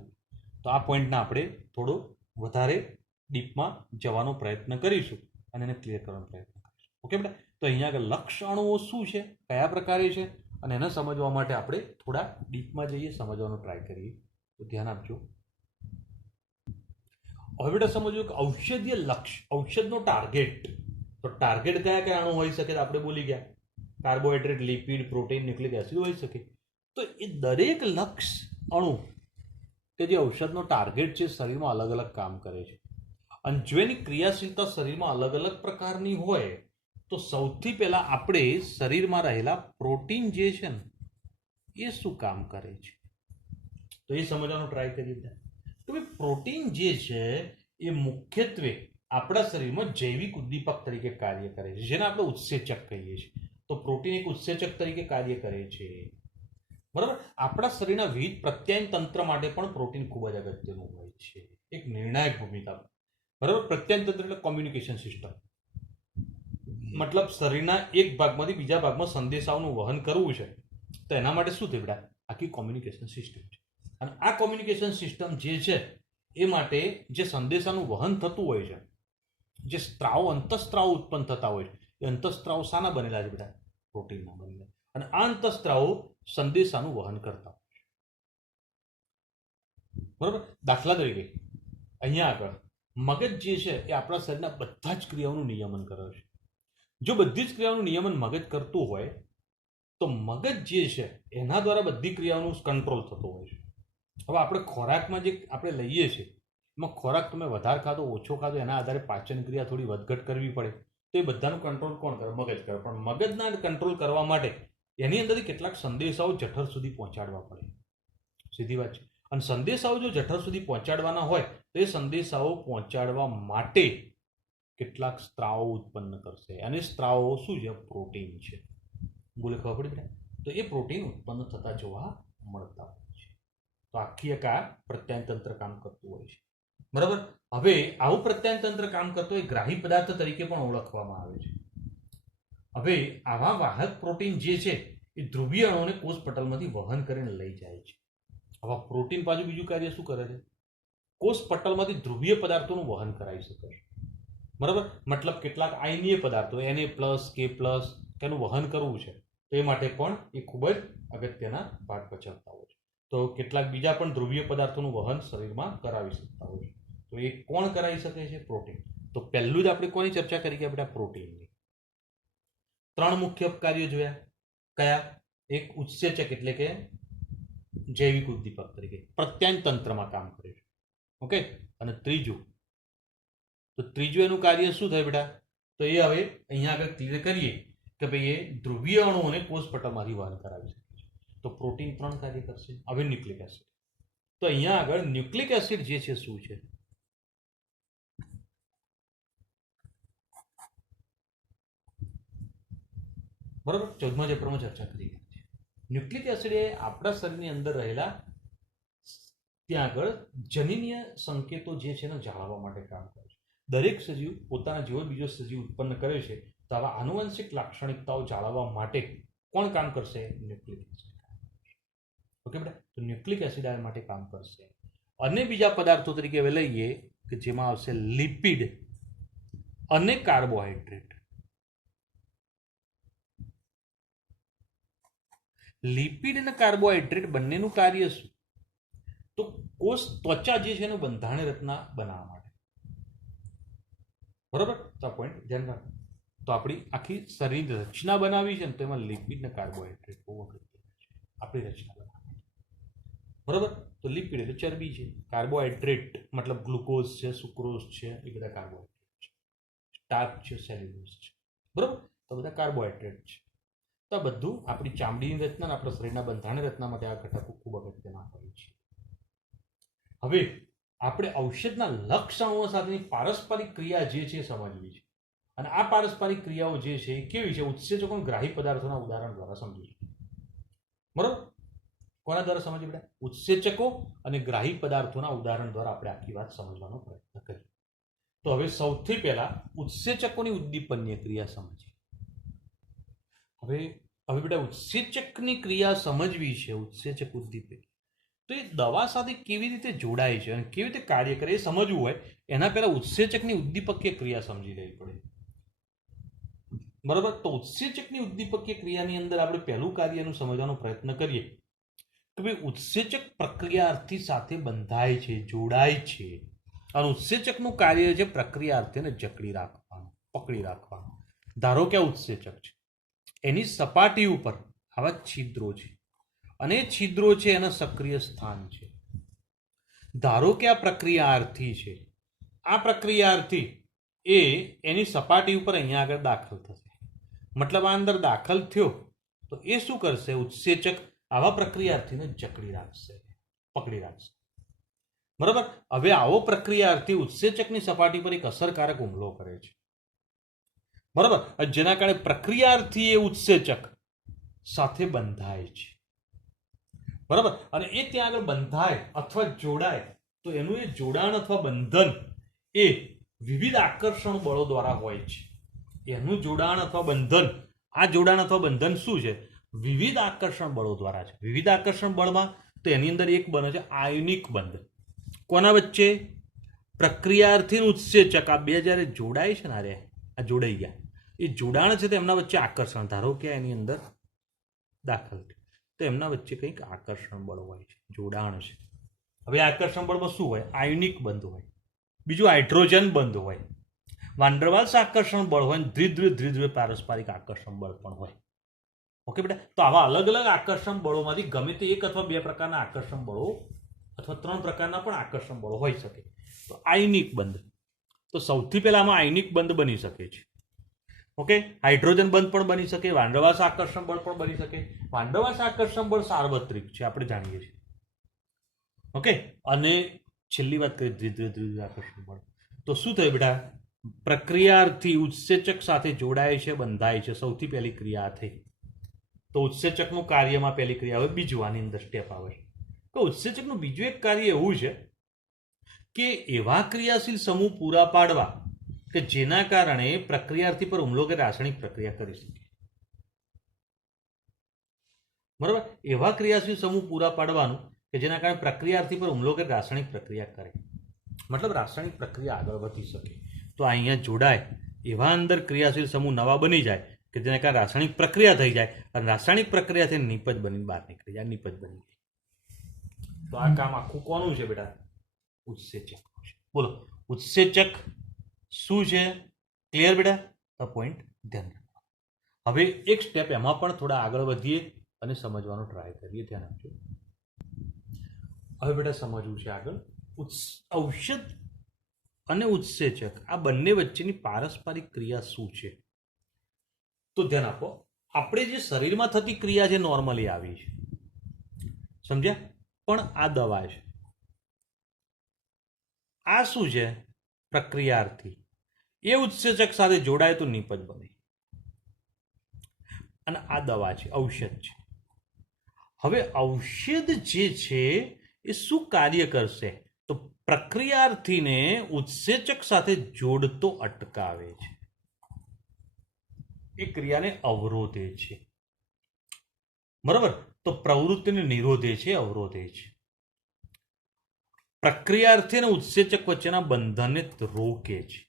તો આ પોઈન્ટના આપણે થોડો વધારે ડીપમાં જવાનો પ્રયત્ન કરીશું અને એને ક્લિયર કરવાનો પ્રયત્ન કરીશું. ઓકે બેટા, તો અહીંયા આગળ લક્ષ અણુઓ શું છે, કયા પ્રકારે છે, અને એને સમજવા માટે આપણે થોડા ડીપમાં જઈએ, સમજવાનો ટ્રાય કરીએ. તો ધ્યાન આપજો. હવે બેટા સમજવું કે ઔષધીય લક્ષ, ઔષધનો ટાર્ગેટ. તો ટાર્ગેટ કયા કયા અણુ હોઈ શકે? આપણે બોલી ગયા carbohydrate, lipid, protein, nucleic acid હોઈ શકે. તો એ દરેક લક્ષ અણુ કે જે ઔષધનો ટાર્ગેટ છે શરીરમાં અલગ અલગ કામ કરે છે. અને જો એની ક્રિયાશીલતા શરીરમાં અલગ અલગ પ્રકારની હોય તો સૌથી પહેલા આપણે શરીરમાં રહેલા પ્રોટીન જે છે ને એ શું કામ કરે છે તો એ સમજવાનો ટ્રાય કરીએ. તો ભાઈ પ્રોટીન જે છે એ મુખ્યત્વે આપણા શરીરમાં જૈવિક ઉદ્દીપક તરીકે કાર્ય કરે છે, જેને આપણે ઉત્સેચક કહીએ છીએ. તો પ્રોટીન એક ઉત્સેચક તરીકે કાર્ય કરે છે. બરાબર, આપણા શરીરના વિવિધ પ્રત્યાયન તંત્ર માટે પણ પ્રોટીન ખૂબ જ અગત્યનું હોય છે, એક નિર્ણાયક ભૂમિકા. બરાબર, પ્રત્યાયન તંત્ર એટલે કોમ્યુનિકેશન સિસ્ટમ. મતલબ શરીરના એક ભાગમાંથી બીજા ભાગમાં સંદેશાઓનું વહન કરવું છે તો એના માટે શું થયું બેટા? આખી કોમ્યુનિકેશન સિસ્ટમ છે. અને આ કોમ્યુનિકેશન સિસ્ટમ જે છે એ માટે જે સંદેશાનું વહન થતું હોય છે જે સ્ત્રાવો અંતઃસ્ત્રાવો ઉત્પન્ન થતા હોય છે એ અંતઃસ્ત્રાવો શાના બનેલા છે બેટા? પ્રોટીનના બનેલા. અને આ અંતઃસ્ત્રાવો સંદેશાનું વહન કરતા હોય છે. બરોબર. દાખલા તરીકે અહીંયા આગળ મગજ જે છે એ આપણા શરીરના બધા જ ક્રિયાઓનું નિયમન કરે છે. જો બધી જ ક્રિયાઓનું નિયમન મગજ કરતું હોય તો મગજ જે છે એના દ્વારા બધી ક્રિયાઓનું કંટ્રોલ થતો હોય છે. હવે આપણે ખોરાકમાં જે આપણે લઈએ છીએ એમાં ખોરાક તમે વધારે ખાધો ઓછો ખાધો એના આધારે પાચન ક્રિયા થોડી વધઘટ કરવી પડે, તો એ બધાનું કંટ્રોલ કોણ કરે? મગજ કરે. પણ મગજના કંટ્રોલ કરવા માટે એની અંદરથી કેટલાક સંદેશાઓ જઠર સુધી પહોંચાડવા પડે. સીધી વાત છે. અને સંદેશાઓ જો જઠર સુધી પહોંચાડવાના હોય તો એ સંદેશાઓ પહોંચાડવા માટે કેટલાક સ્ત્રાવો ઉત્પન્ન કરશે. અને સ્ત્રાવો શું છે? પ્રોટીન છે. બોલે ખબર પડી? તો એ પ્રોટીન ઉત્પન્ન થતા જોવા મળતા હોય છે. તો આખી એક આ પ્રત્યાયન તંત્ર કામ કરતું હોય છે. બરાબર. હવે આવું પ્રત્યાયન તંત્ર કામ કરતો એ ગ્રાહી પદાર્થ તરીકે પણ ઓળખવામાં આવે છે. હવે આવા વાહક પ્રોટીન જે છે એ ધ્રુવીય અણુઓને કોષ પટલમાંથી વહન કરીને લઈ જાય છે. આવા પ્રોટીન પાછું બીજું કાર્ય શું કરે છે? કોષ પટલમાંથી ધ્રુવીય પદાર્થોનું વહન કરાવી શકે છે. બરાબર. મતલબ કેટલાક આયનીય પદાર્થો Na+K+ તેનું વહન કરવું છે તો એ માટે પણ એ ખૂબ જ અગત્યના ભાગ ભજવતા હોય છે. તો કેટલાક બીજા પણ ધ્રુવીય પદાર્થોનું વહન શરીરમાં કરાવી શકતા હોય છે. તો એ કોણ કરાવી શકે છે? પ્રોટીન. તો પહેલું જ આપણે કોની ચર્ચા કરી કે બેટા? પ્રોટીનની. 3 મુખ્ય કાર્યો જોયા. કયા? એક ઉત્સેચક એટલે કે જૈવિક ઉદ્દીપક તરીકે પ્રત્યાયન તંત્રમાં કામ કરે છે. ઓકે. અને ત્રીજું એનું કાર્ય શું થાય બેટા? તો એ હવે અહીંયા આગળ ક્લિયર કરીએ કે ભાઈ એ ધ્રુવીય અણુઓને કોષ પટલમાંથી વહન કરાવી શકે છે. તો પ્રોટીન 3 કાર્ય કરશે. હવે ન્યુક્લિક એસિડ. તો અહીંયા આગળ ન્યુક્લિક એસિડ જે છે શું છે? બરાબર. 14મા ચેપ્ટરમાં ચર્ચા કરી છે. ન્યુક્લિક એસિડ એ આપણા શરીરની અંદર રહેલા ત્યાં આગળ જનીનીય સંકેતો જે છે એને જાળવવા માટે કામ કરે છે. દરેક સજીવ પોતાના જેવો બીજો સજીવ ઉત્પન્ન કરે છે તો આવા આનુવંશિક લાક્ષણિકતાઓ જાળવવા માટે કોણ કામ કરશે? Nucleic acid. ઓકે બેટા. તો ન્યુક્લિક એસિડ આ માટે કામ કરશે. અને બીજા પદાર્થો તરીકે હવે લઈએ કે જેમાં આવશે લિપિડ અને કાર્બોહાઈડ્રેટ. લિપિડ અને કાર્બોહાઈડ્રેટ બંનેનું કાર્ય શું? તો કોષ ત્વચા જે છે એનું બંધારણ રચના બનાવવા માટે. બરાબર. તો આ પોઈન્ટ ધ્યાન રાખો. તો આપણી આખી શરીરની રચના બનાવી છે ને તો એમાં લિપિડ અને કાર્બોહાઈડ્રેટ બહુ અગત્યનું છે આપણી રચના બનાવવા. બરાબર. તો લિપિડ એટલે ચરબી છે. કાર્બોહાઈડ્રેટ મતલબ ગ્લુકોઝ છે, સુક્રોઝ છે, એ બધા કાર્બોહાઈડ્રેટ છે. સ્ટાર્ચ છે, સેલ્યુલોઝ છે. બરાબર. તો બધા કાર્બોહાઈડ્રેટ છે. તો આ બધું આપણી ચામડીની રચના અને આપણા શરીરના બંધારણ રચના માટે આ ઘટકો ખૂબ અગત્યના હોય છે. હવે આપણે ઔષધના લક્ષણો સાથેની પારસ્પરિક ક્રિયા જે છે સમજવી છે. અને આ પારસ્પરિક ક્રિયાઓ જે છે એ કેવી છે? ઉત્સેચકો ગ્રાહી પદાર્થોના ઉદાહરણ દ્વારા સમજીશું. બરોબર. કોના દ્વારા સમજીએ બેટા? ઉત્સેચકો અને ગ્રાહી પદાર્થોના ઉદાહરણ દ્વારા આપણે આખી વાત સમજવાનો પ્રયત્ન કરીએ. તો હવે સૌથી પહેલા ઉત્સેચકોની ઉદ્દીપનીય ક્રિયા સમજીએ. હવે બેટા ઉત્સેચકની ક્રિયા સમજવી છે. ઉત્સેચક ઉદ્દીપક તો એ દવા સાથે કેવી રીતે જોડાય છે અને કેવી રીતે કાર્ય કરે એ સમજવું હોય એના પહેલા ઉત્સેચકની ઉદ્દીપકીય ક્રિયા સમજી લેવી પડે. બરાબર. તો ઉત્સેચકની ઉદ્દીપકીય ક્રિયાની અંદર આપણે પહેલું કાર્યનું સમજવાનો પ્રયત્ન કરીએ કે ભાઈ ઉત્સેચક પ્રક્રિયાર્થી સાથે બંધાય છે, જોડાય છે. અને ઉત્સેચકનું કાર્ય છે પ્રક્રિયાર્થીને જકડી રાખવાનું, પકડી રાખવાનું. ધારો કે ઉત્સેચક છે, એની સપાટી ઉપર આવા છિદ્રો છે અને છિદ્રો છે એના સક્રિય સ્થાન છે. ધારો કે આ પ્રક્રિયાર્થી છે. આ પ્રક્રિયાર્થી એ એની સપાટી ઉપર અહીંયા આગળ દાખલ થશે. મતલબ આ અંદર દાખલ થયો તો એ શું કરશે? ઉત્સેચક આવા પ્રક્રિયાર્થીને જકડી રાખશે, પકડી રાખશે. બરાબર. હવે આવો પ્રક્રિયાર્થી ઉત્સેચકની સપાટી પર એક અસરકારક હુમલો કરે છે. બરાબર. જેના કારણે પ્રક્રિયાર્થી એ ઉત્સેચક સાથે બંધાય છે. બરાબર. અને એ ત્યાં આગળ બંધાય અથવા જોડાય તો એનું એ જોડાણ અથવા બંધન એ વિવિધ આકર્ષણ બળો દ્વારા હોય છે. એનું જોડાણ અથવા બંધન, આ જોડાણ અથવા બંધન શું છે? વિવિધ આકર્ષણ બળો દ્વારા છે. વિવિધ આકર્ષણ બળમાં તો એની અંદર એક બને છે આયનિક બંધ. કોના વચ્ચે? પ્રક્રિયાર્થી અને ઉત્સેચક આ બે જ્યારે જોડાય છે ને આ જોડાઈ ગયા, એ જોડાણ છે તો એમના વચ્ચે આકર્ષણ, ધારો કે એની અંદર દાખલ થયું તો એમના વચ્ચે કંઈક આકર્ષણ બળ હોય છે, જોડાણ છે. હવે આકર્ષણ બળમાં શું હોય? આયનિક બંધ હોય, બીજું હાઇડ્રોજન બંધ હોય, વાન્ડરવાલ્સ આકર્ષણ બળ હોય, દ્વિધ્રુવ પારસ્પરિક આકર્ષણ બળ પણ હોય. ઓકે બેટા, તો આવા અલગ અલગ આકર્ષણ બળોમાંથી ગમે તે એક અથવા બે પ્રકારના આકર્ષણ બળો અથવા ત્રણ પ્રકારના પણ આકર્ષણ બળો હોઈ શકે. તો આયનિક બંધ, તો સૌથી પહેલા આમાં આયનિક બંધ બની શકે છે. ઓકે, હાઇડ્રોજન બંધ પણ બની શકે, વાન્ડરવાલ્સ આકર્ષણ બળ પણ બની શકે. વાન્ડરવાલ્સ આકર્ષણ બળ સાર્વત્રિક છે, આપણે જાણીએ છીએ. ઓકે, અને છેલ્લી વાત કરીએ દ્વિધ્રુવ આકર્ષણ બળ. તો શું થયું બેટા? પ્રક્રિયાર્થી ઉત્સેચક સાથે જોડાય છે, બંધાય છે, સૌથી પહેલી ક્રિયા થઈ. તો ઉત્સેચકનું કાર્યમાં પહેલી ક્રિયા હવે બીજું આની અંદર સ્ટેપ આવે. તો ઉત્સેચકનું બીજું એક કાર્ય એવું છે કે એવા ક્રિયાશીલ સમૂહ પૂરા પાડવા કે જેના કારણે પ્રક્રિયાર્થી પર હુમલો કે રાસાયણિક પ્રક્રિયા કરી શકે. બરાબર, એવા ક્રિયાશીલ સમૂહ પૂરા પાડવાનું કે જેના કારણે પ્રક્રિયાર્થી પર હુમલો કે રાસાયણિક પ્રક્રિયા કરે, મતલબ રાસાયણિક પ્રક્રિયા આગળ વધી શકે. તો અહીંયા જોડાય એવા અંદર ક્રિયાશીલ સમૂહ નવા બની જાય કે જેના કારણે રાસાયણિક પ્રક્રિયા થઈ જાય અને રાસાયણિક પ્રક્રિયાથી નિપજ બની બહાર નીકળી જાય, નિપજ બની જાય. તો આ કામ આખું કોનું છે બેટા? ઉત્સેચક. બોલો, ઉત્સેચક શું છે? ક્લિયર બેટા? આ પોઈન્ટ ધ્યાન રાખો. હવે એક સ્ટેપ એમાં પણ થોડા આગળ વધીએ અને સમજવાનો ટ્રાય કરીએ. ધ્યાન આપજો. હવે બેટા સમજવું છે આગળ ઔષધ અને ઉત્સેચક આ બંને વચ્ચેની પારસ્પરિક ક્રિયા શું છે. તો ધ્યાન આપો, આપણે જે શરીરમાં થતી ક્રિયા છે નોર્મલી આવી છે, સમજ્યા? પણ આ દવા છે, આ શું છે? પ્રક્રિયાર્થી. એ ઉત્સેચક સાથે જોડાય તો નિપજ બને. અને આ દવા છે, ઔષધ છે. હવે ઔષધ જે છે એ શું કાર્ય કરશે? તો પ્રક્રિયાર્થીને ઉત્સેચક સાથે જોડતો અટકાવે છે, એ ક્રિયાને અવરોધે છે. બરાબર, તો પ્રવૃત્તિને નિરોધે છે, અવરોધે છે. પ્રક્રિયાર્થી અને ઉત્સેચક વચ્ચેના બંધનને રોકે છે.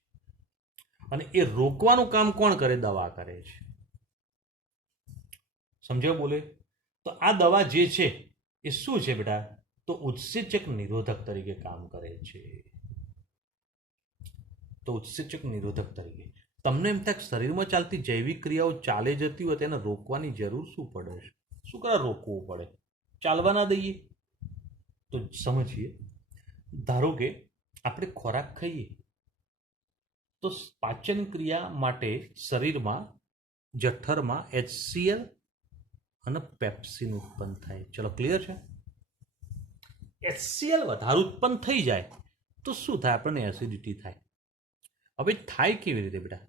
અને એ રોકવાનું કામ કોણ કરે? દવા કરે છે. સમજાવ બોલે? તો આ દવા જે છે એ શું છે બેટા? તો ઉત્સેચક નિરોધક તરીકે કામ કરે છે. તો ઉત્સેચક નિરોધક તરીકે તમને એમ થાય શરીરમાં ચાલતી જૈવિક ક્રિયાઓ ચાલે જતી હોય તેને રોકવાની જરૂર શું પડે છે? શું કરવા રોકવું પડે? ચાલવા ના દઈએ? તો સમજીએ. ધારો કે આપણે ખોરાક ખાઈએ તો પાચન ક્રિયા માટે શરીરમાં જઠરમાં HCl અને પેપ્સિન ઉત્પન્ન થાય. ચલો, ક્લિયર છે? HCl વધારે ઉત્પન્ન થઈ જાય તો શું થાય? આપણને એસિડિટી થાય. હવે થાય કેવી રીતે બેટા?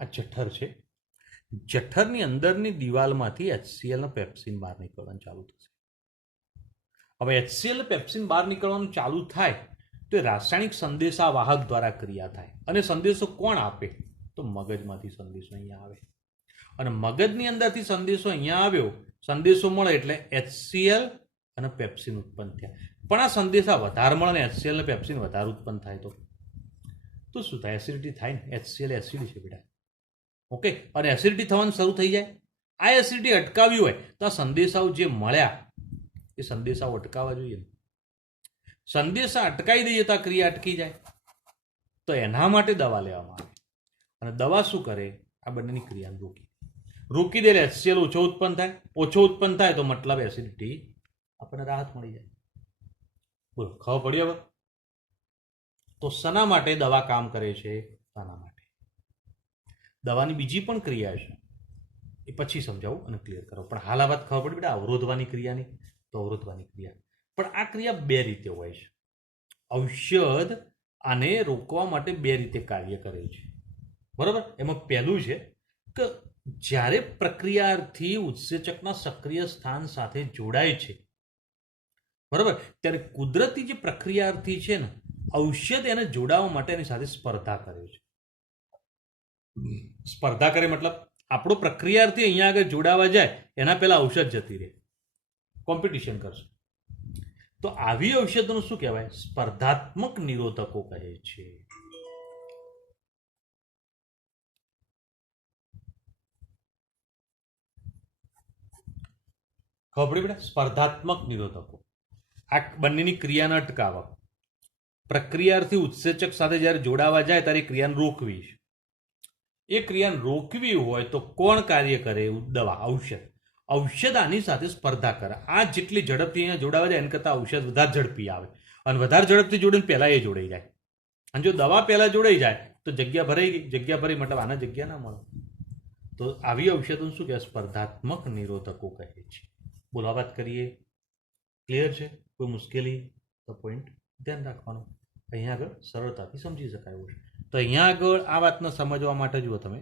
આ જઠર છે, જઠરની અંદરની દિવાલમાંથી HCl અને પેપ્સિન બહાર નીકળવાનું ચાલુ થશે. હવે HCl પેપ્સિન બહાર નીકળવાનું ચાલુ થાય તો એ રાસાયણિક સંદેશા વાહક દ્વારા ક્રિયા થાય. અને સંદેશો કોણ આપે? તો મગજમાંથી સંદેશો અહીંયા આવે. અને મગજની અંદરથી સંદેશો અહીંયા આવ્યો, સંદેશો મળે એટલે HCl અને પેપ્સિન ઉત્પન્ન થયા. પણ આ સંદેશા વધારે મળે ને HCl અને પેપ્સિન વધારે ઉત્પન્ન થાય તો શું થાય? એસિડિટી થાય ને. HCl એસિડ છે બેટા. ઓકે, અને એસિડિટી થવાનું શરૂ થઈ જાય. આ એસિડિટી અટકાવી હોય તો આ સંદેશાઓ જે મળ્યા એ સંદેશાઓ અટકાવવા જોઈએ. સંદેશા અટકાવી દઈએ તો આ ક્રિયા અટકી જાય. તો એના માટે દવા લેવામાં આવે. અને દવા શું કરે? આ બંનેની ક્રિયાને રોકી દે. HCl ઓછો ઉત્પન્ન થાય. ઓછો ઉત્પન્ન થાય તો મતલબ એસિડિટી આપણને રાહત મળી જાય. બોલો, ખબર પડી હવે? તો શના માટે દવા કામ કરે છે? આના માટે. દવાની બીજી પણ ક્રિયા છે, એ પછી સમજાવું અને ક્લિયર કરો. પણ હાલ આ વાત ખબર પડી બેટા અવરોધવાની ક્રિયાની. તો અવરોધવાની ક્રિયા પણ આ ક્રિયા બે રીતે હોય છે. ઔષધ આને રોકવા માટે બે રીતે કાર્ય કરે છે. બરાબર, એમાં પહેલું છે કે જ્યારે પ્રક્રિયાર્થી ઉત્સેચકના સક્રિય સ્થાન સાથે જોડાય છે, બરાબર, ત્યારે કુદરતી જે પ્રક્રિયાર્થી છે ને, ઔષધ એને જોડાવા માટે એની સાથે સ્પર્ધા કરે છે. સ્પર્ધા કરે મતલબ આપણો પ્રક્રિયાર્થી અહીંયા આગળ જોડાવા જાય એના પહેલા ઔષધ જતી રહે, કોમ્પિટિશન કરશે. તો આવી ઔષધોનું શું કહેવાય? સ્પર્ધાત્મક નિરોધકો કહે છે. ખબર પડી બેટા? સ્પર્ધાત્મક નિરોધકો આ બંનેની ક્રિયાને અટકાવવા, પ્રક્રિયાથી ઉત્સેચક સાથે જ્યારે જોડાવા જાય ત્યારે ક્રિયાને રોકવી છે. એ ક્રિયાને રોકવી હોય તો કોણ કાર્ય કરે? દવા, ઔષધ. ઔષધ આની સાથે સ્પર્ધા કરે. આ જેટલી ઝડપથી અહીંયા જોડાવા જાય એના કરતાં ઔષધ વધારે ઝડપી આવે, અને વધારે ઝડપથી જોડે પહેલાં એ જોડાઈ જાય. અને જો દવા પહેલાં જોડાઈ જાય તો જગ્યા ભરાઈ ગઈ. જગ્યા ભરાઈ મતલબ આને જગ્યા ના મળે. તો આવી ઔષધોને શું કહેવાય? સ્પર્ધાત્મક નિરોધકો કહે છે. બોલવા વાત કરીએ. ક્લિયર છે? કોઈ મુશ્કેલી? તો પોઈન્ટ ધ્યાન રાખવાનું. અહીંયા આગળ સરળતાથી સમજી શકાય એવું છે. તો અહીંયા આગળ આ વાતને સમજવા માટે જુઓ તમે,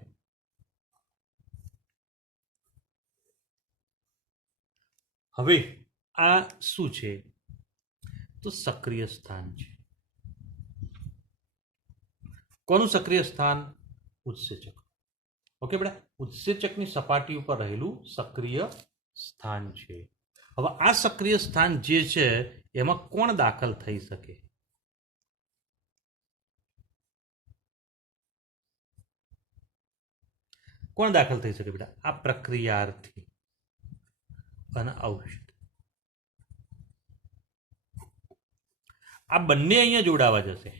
હવે આ શું છે? તો સક્રિય સ્થાન છે. કોનું સક્રિય સ્થાન? ઉત્સેચક. ઓકે બેટા, ઉત્સેચકની સપાટી ઉપર રહેલું સક્રિય સ્થાન છે. હવે આ સક્રિય સ્થાન જે છે એમાં કોણ દાખલ થઈ શકે? કોણ દાખલ થઈ શકે બેટા? આ પ્રક્રિયાર્થી અને ઔષધ. આ બંને અહીંયા જોડાવા જશે,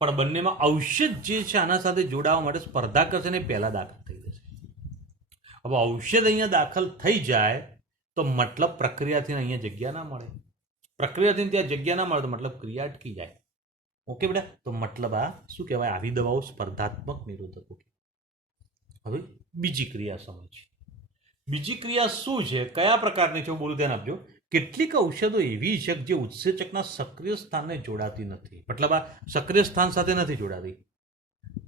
પણ બંનેમાં ઔષધ જે છે આના સાથે જોડાવા માટે સ્પર્ધા કરશે ને પહેલા દાખલ થઈ જશે. હવે ઔષધ અહીંયા દાખલ થઈ જાય તો મતલબ પ્રક્રિયાથી અહીંયા જગ્યા ના મળે. પ્રક્રિયાથી ત્યાં જગ્યા ના મળે તો મતલબ ક્રિયા અટકી જાય. ઓકે બેટા, તો મતલબ આ શું કહેવાય? આવી દવાઓ સ્પર્ધાત્મક નિરોધકો. હવે બીજી ક્રિયા સમજ. બીજી ક્રિયા શું છે? કયા પ્રકારની છે? બોલું ધ્યાન આપજો. કેટલીક ઔષધો એવી છે જે ઉત્સેચકના સક્રિય સ્થાનને જોડાતી નથી, મતલબ આ સક્રિય સ્થાન સાથે નથી જોડાતી,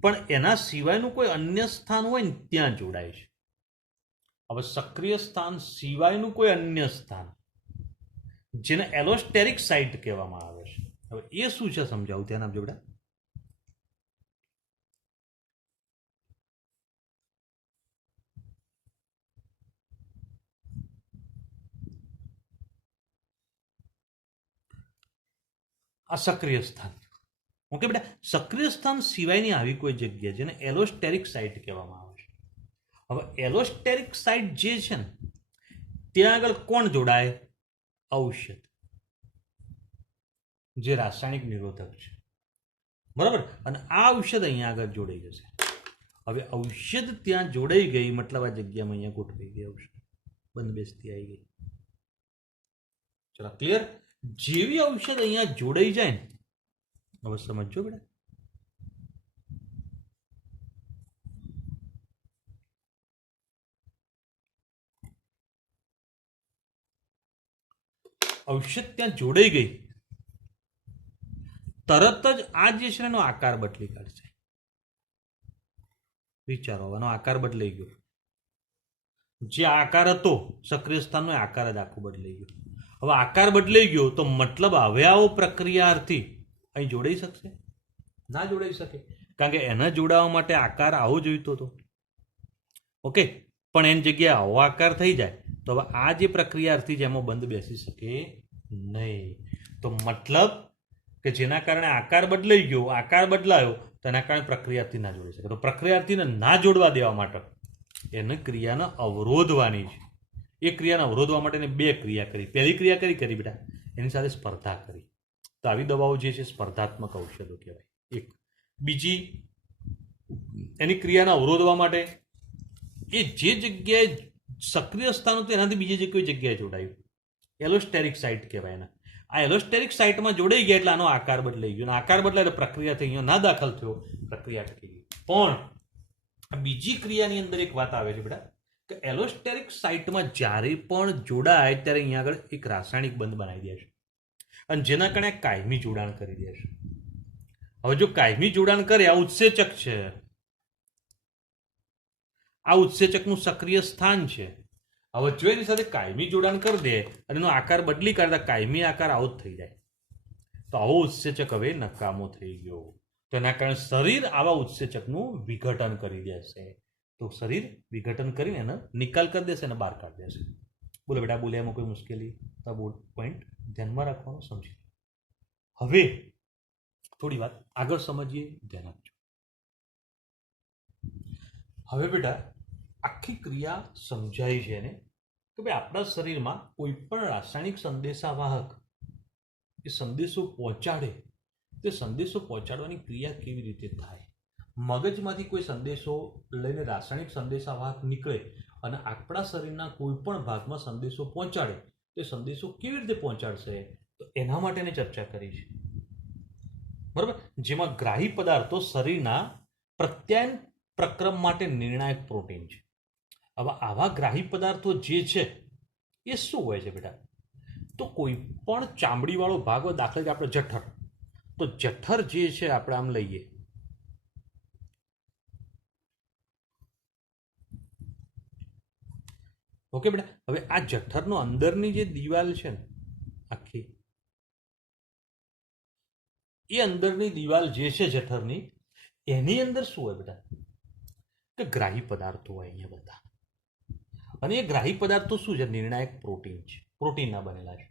પણ એના સિવાયનું કોઈ અન્ય સ્થાન હોય ને ત્યાં જોડાય છે. હવે સક્રિય સ્થાન સિવાયનું કોઈ અન્ય સ્થાન જેને એલોસ્ટેરિક સાઇટ કહેવામાં આવે છે. હવે એ શું છે સમજાવું, ધ્યાન આપજો બેટા. આ સક્રિય સ્થાન. ઓકે બેટા, સક્રિય સ્થાન સિવાયની આવી કોઈ જગ્યા જેને એલોસ્ટેરિક સાઇટ કહેવામાં આવે છે. હવે એલોસ્ટેરિક સાઇટ જે છે ને ત્યાં આગળ કોણ જોડાય? ઔષધ, જે રાસાયણિક નિરોધક છે. બરાબર. અને આ ઔષધ અહીંયા આગળ જોડાઈ જશે. હવે ઔષધ ત્યાં જોડાઈ ગઈ મતલબ આ જગ્યામાં અહીંયા ગોઠવાઈ ગઈ ઔષધ, બંધબેસતી આવી ગઈ. ચલો ક્લિયર? જેવી ઔષધ અહીંયા જોડાઈ જાય ને, હવે સમજો બેટા, ઔષધ ત્યાં જોડાઈ ગઈ તરત જ આ જે છે એનો આકાર બદલી કાઢશે. વિચારો, આનો આકાર બદલાઈ ગયો. જે આકાર હતો સક્રિય સ્થાનનો આકાર જ આખો બદલાઈ ગયો. હવે આકાર બદલાઈ ગયો તો મતલબ હવે આવો પ્રક્રિયાર્થી અહીં જોડાઈ શકશે? ના જોડાઈ શકે, કારણ કે એને જોડાવા માટે આકાર આવો જોઈતો હતો. ઓકે, પણ એની જગ્યાએ આવો આકાર થઈ જાય તો હવે આ જે પ્રક્રિયાર્થી છે એમાં બંધ બેસી શકે નહીં. તો મતલબ કે જેના કારણે આકાર બદલાઈ ગયો, આકાર બદલાયો તો એના કારણે પ્રક્રિયાર્થી ના જોડી શકે. તો પ્રક્રિયાર્થીને ના જોડવા દેવા માટે એને ક્રિયાને અવરોધવાની છે. એ ક્રિયાને અવરોધવા માટે એને બે ક્રિયા કરી. પહેલી ક્રિયા કરી બેટા, એની સાથે સ્પર્ધા કરી. તો આવી દવાઓ જે છે સ્પર્ધાત્મક ઔષધો કહેવાય. એક. બીજી, એની ક્રિયાને અવરોધવા માટે એ જે જગ્યાએ સક્રિય સ્થાન હતું એનાથી બીજી કોઈ જગ્યાએ જોડાયું, એલોસ્ટેરિક સાઇટ કહેવાય એને. આ એલોસ્ટેરિક સાઇટમાં જોડાઈ ગયા એટલે આનો આકાર બદલાઈ ગયો. આકાર બદલાય એટલે પ્રક્રિયાથી અહીંયા ના દાખલ થયો, પ્રક્રિયા અટકી ગઈ. પણ આ બીજી ક્રિયાની અંદર એક વાત આવે છે બેટા, કે એલોસ્ટેરિક સાઇટમાં જ્યારે પણ જોડાય ત્યારે અહીંયા આગળ એક રાસાયણિક બંધ બનાવી દે છે, અને જેના કારણે કાયમી જોડાણ કરી દે છે. હવે જો કાયમી જોડાણ કરે, આ ઉત્સેચક છે, આ ઉત્સેચકનું સક્રિય સ્થાન છે. હવે જો એની સાથે કાયમી જોડાણ કરી દે અને એનો આકાર બદલી કાઢતા કાયમી આકાર આવો જ થઈ જાય તો આવો ઉત્સેચક હવે નકામો થઈ ગયો. તો એના કારણે શરીર આવા ઉત્સેચકનું વિઘટન કરી દેશે. તો શરીર વિઘટન કરીને એને નિકાલ કરી દેશે અને બહાર કાઢી દેશે. બોલો બેટા, બોલ્યામાં કોઈ મુશ્કેલી? તો આ પોઈન્ટ ધ્યાનમાં રાખવાનો, સમજી. હવે થોડી વાત આગળ સમજીએ, ધ્યાન આપજો. હવે બેટા આખી ક્રિયા સમજાય છે એને કે ભાઈ આપણા શરીરમાં કોઈ પણ રાસાયણિક સંદેશાવાહક એ સંદેશો પહોંચાડે, તે સંદેશો પહોંચાડવાની ક્રિયા કેવી રીતે થાય. મગજમાંથી કોઈ સંદેશો લઈને રાસાયણિક સંદેશાવાહક નીકળે અને આપણા શરીરના કોઈ પણ ભાગમાં સંદેશો પહોંચાડે, તે સંદેશો કેવી રીતે પહોંચાડશે, તો એના માટેની ચર્ચા કરી છે. બરાબર, જેમાં ગ્રાહી પદાર્થો શરીરના પ્રત્યાયન પ્રક્રમ માટે નિર્ણાયક પ્રોટીન છે. હવે આવા ગ્રાહી પદાર્થો જે છે એ શું હોય છે બેટા? તો કોઈ પણ ચામડીવાળો ભાગ હોય, દાખલા તરીકે આપણે જઠર, તો જઠર જે છે આપણે આમ લઈએ, ઓકે બેટા. હવે આ જઠરનો અંદરની જે દિવાલ છે ને આખી, એ અંદરની દિવાલ જે છે જઠરની, એની અંદર શું હોય બેટા? કે ગ્રાહી પદાર્થો હોય અહીંયા બધા. અને એ ગ્રાહી પદાર્થો શું છે? નિર્ણાયક પ્રોટીન છે, પ્રોટીનના બનેલા છે.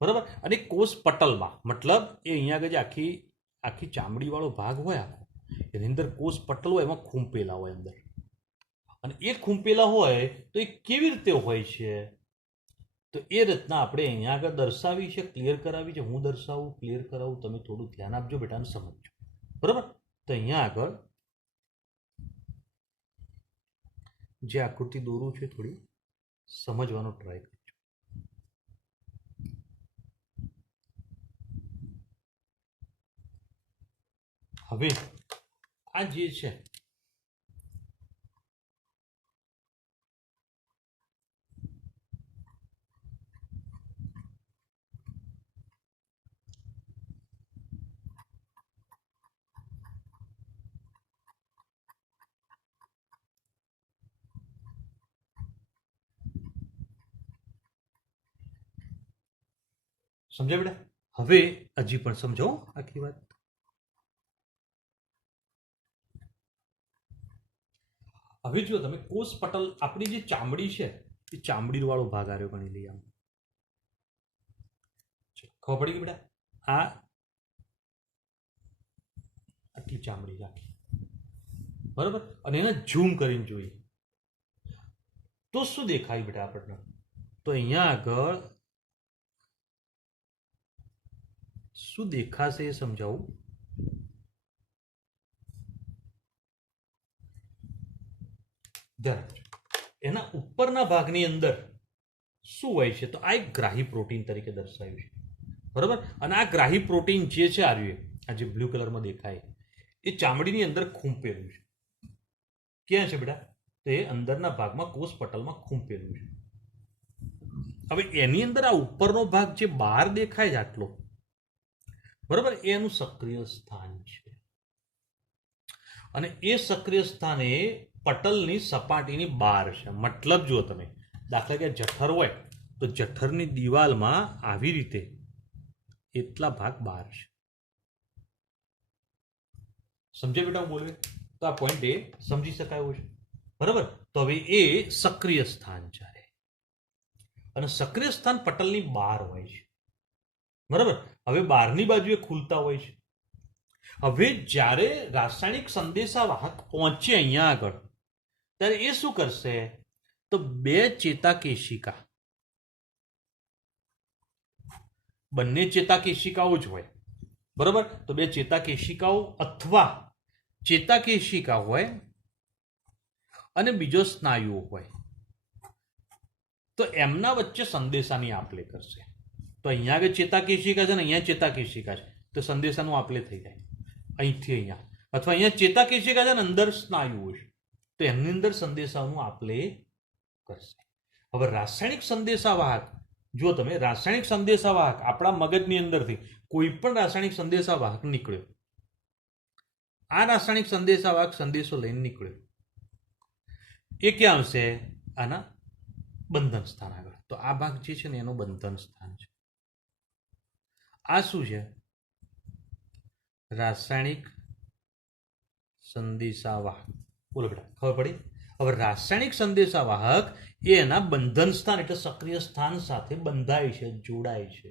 બરાબર. અને કોષ પટલમાં, મતલબ એ અહીંયા આગળ જે આખી આખી ચામડીવાળો ભાગ હોય આખો, એની અંદર કોષ પટલ હોય, એમાં ખૂંપેલા હોય અંદર. અને એ ખૂંપેલા હોય તો એ કેવી રીતે હોય છે? તો એ રીતના આપણે અહીંયા આગળ દર્શાવી છે, ક્લિયર કરાવી છે. હું દર્શાવું, ક્લિયર કરાવું, તમે થોડું ધ્યાન આપજો બેટાને, સમજજો. બરાબર. તો અહીંયા આગળ જે આકૃતિ દોરું છે થોડી સમજવાનો ટ્રાય કરજો. હવે આ જે છે સમજાય બેટા? હવે હજી પણ સમજાવો આખી વાત. હવે જો તમે કોષ પટલ, આપણી જે ચામડી છે એ ચામડી વાળો ભાગ આવ્યો, ગણી લઈએ આમ. ખબર પડી ગઈ બેટા? આ આટલી ચામડી રાખી, બરાબર. અને એને ઝૂમ કરીને જોઈએ તો શું દેખાય બેટા આપણને? તો અહીંયા આગળ શું દેખાશે એ સમજાવું. એના ઉપરના ભાગની અંદર શું હોય છે? તો આ એક ગ્રાહી પ્રોટીન તરીકે દર્શાવ્યું છે, બરાબર. અને આ ગ્રાહી પ્રોટીન જે છે આ જે બ્લુ કલરમાં દેખાય, એ ચામડીની અંદર ખૂંપેલું છે. ક્યાં છે બેટા? તો એ અંદરના ભાગમાં કોષ પટલમાં ખૂંપેલું છે. હવે એની અંદર આ ઉપરનો ભાગ જે બહાર દેખાય છે આટલો, બરાબર, એ એનું સક્રિય સ્થાન છે. અને એ સક્રિય સ્થાન એ પટલની સપાટીની બહાર છે. મતલબ જુઓ તમે, દાખલા કે જઠર હોય તો જઠરની દિવાલમાં આવી રીતે એટલા ભાગ બહાર છે. સમજે બેટા હું બોલું? તો આ પોઈન્ટ એ સમજી શકાય છે, બરાબર. તો હવે એ સક્રિય સ્થાન છે, અને સક્રિય સ્થાન પટલની બહાર હોય છે, બરાબર. હવે બહારની બાજુએ ખુલતા હોય છે. હવે જ્યારે રાસાયણિક સંદેશાવાહક પહોંચે અહીંયા આગળ, ત્યારે એ શું કરશે? તો બે ચેતાકેશિકા, બંને ચેતાકેશિકાઓ જ હોય, બરાબર. તો બે ચેતાકેશિકાઓ અથવા ચેતાકેશિકા હોય અને બીજો સ્નાયુઓ હોય, તો એમના વચ્ચે સંદેશાની આપ-લે કરશે. તો અહીંયા આગળ ચેતાકેશિકા છે ને અહીંયા ચેતાકેશિકા છે, તો સંદેશાનું આપ-લે થઈ જાય અહીંથી અહીંયા. અથવા અહીંયા ચેતાકેશિકા છે ને અંદર સ્નાયુઓ છે, તો એમની અંદર સંદેશાનું આપ-લે કરશે. હવે રાસાયણિક સંદેશાવાહક, જો તમે રાસાયણિક સંદેશાવાહક આપણા મગજની અંદરથી કોઈ પણ રાસાયણિક સંદેશાવાહક નીકળ્યો, આ રાસાયણિક સંદેશાવાહક સંદેશો લઈને નીકળ્યો, એ ક્યાં આવશે? આના બંધન સ્થાન આગળ. તો આ ભાગ જે છે ને એનું બંધન સ્થાન છે. આ શું છે? રાસાયણિક સંદેશાવાહક. બોલો બેટા, ખબર પડી? હવે રાસાયણિક સંદેશાવાહક એ એના બંધન સ્થાન એટલે સક્રિય સ્થાન સાથે બંધાય છે, જોડાય છે,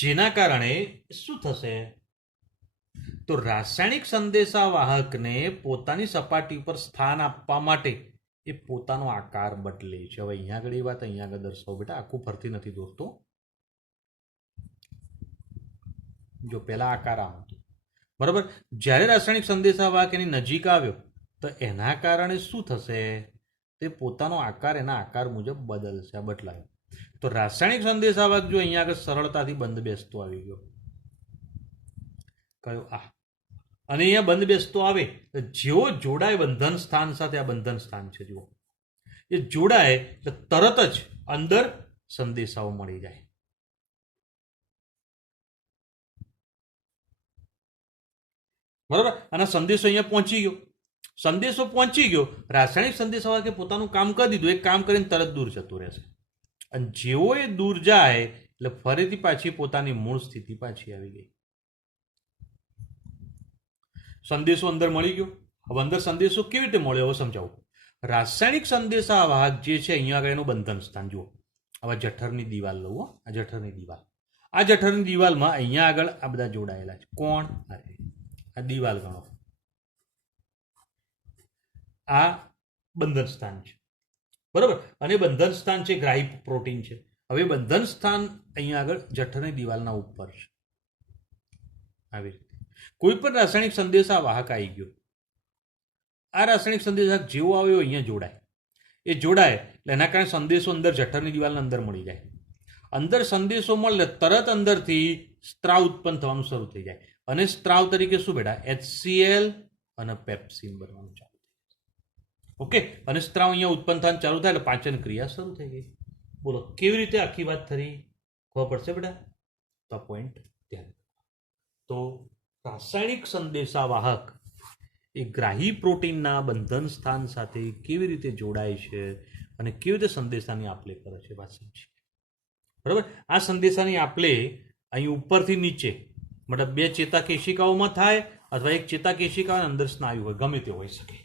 જેના કારણે શું થશે તો રાસાયણિક સંદેશાવાહકને પોતાની સપાટી ઉપર સ્થાન આપવા માટે એ પોતાનો આકાર બદલે છે. હવે અહીંયા આગળ એ વાત અહીંયા આગળ દર્શાવો બેટા, આખું ફરતી નથી દોસ્તો. જો પહેલા આકાર આમ હતું, બરાબર. જ્યારે રાસાયણિક સંદેશાવાહક એની નજીક આવ્યો તો એના કારણે શું થશે, તે પોતાનો આકાર એના આકાર મુજબ બદલશે, બદલાયો. તો રાસાયણિક સંદેશાવાહક જો અહીંયા આગળ સરળતાથી બંધ બેસતો આવી ગયો, કયો આ, અને અહીંયા બંધ બેસતો આવે તો જેવો જોડાય બંધન સ્થાન સાથે, આ બંધન સ્થાન છે જુઓ, એ જોડાય એટલે તરત જ અંદર સંદેશાઓ મળી જાય. બરાબર. અને સંદેશો અહીંયા પહોંચી ગયો, સંદેશો પહોંચી ગયો, રાસાયણિક સંદેશાવાહકે પોતાનું કામ કરી દીધું, એક કામ કરીને તરત દૂર જતું રહેશે. અને જેવો એ દૂર જાય એટલે ફરીથી પાછી પોતાની મૂળ સ્થિતિ પાછી આવી ગઈ. સંદેશો અંદર મળી ગયો. હવે અંદર સંદેશો કેવી રીતે મળ્યો હવે સમજાવું. રાસાયણિક સંદેશાવાહક જે છે અહીંયા આગળ એનું બંધન સ્થાન જુઓ. હવે જઠરની દિવાલ લઉં, આ જઠરની દિવાલ, આ જઠરની દિવાલમાં અહીંયા આગળ આ બધા જોડાયેલા છે. કોણ? અરે આ દિવાલ ગણો, આ બંધન સ્થાન છે, બરાબર. અને બંધન સ્થાન છે ગ્રાહી પ્રોટીન છે. હવે બંધન સ્થાન અહીંયા આગળ જઠરની દિવાલના ઉપર છે. આવી રીતે કોઈ પણ રાસાયણિક સંદેશાવાહક આવી ગયો, આ રાસાયણિક સંદેશાવાહક જેવો આવ્યો અહીંયા જોડાય, એ જોડાય એટલે એના કારણે સંદેશો અંદર જઠરની દિવાલના અંદર મળી જાય. અંદર સંદેશો મળે તરત અંદરથી સ્ત્રાવ ઉત્પન્ન થવાનું શરૂ થઈ જાય. અને સ્ત્રાવ તરીકે શું બેટા? HCl અને પેપ્સિન બનવાનું ચાલુ થાય. ઓકે. અને સ્ત્રાવ અહીંયા ઉત્પન્ન થવાનું ચાલુ થાય એટલે પાચન ક્રિયા શરૂ થઈ ગઈ. બોલો કેવી રીતે આખી વાત થઈ, ખબર પડશે બેટા? તો આ પોઈન્ટ ધ્યાન. તો રાસાયણિક સંદેશાવાહક એ ગ્રાહી પ્રોટીનના બંધન સ્થાન સાથે કેવી રીતે જોડાય છે અને કેવી રીતે સંદેશાની આપલે કરે છે, વાત સમજી. બરાબર. આ સંદેશાની આપલે અહીં ઉપરથી નીચે, મતલબ બે ચેતાકેશિકાઓમાં થાય અથવા એક ચેતાકેશિકા અંદર સ્નાયુ હોય, ગમે તે હોઈ શકે.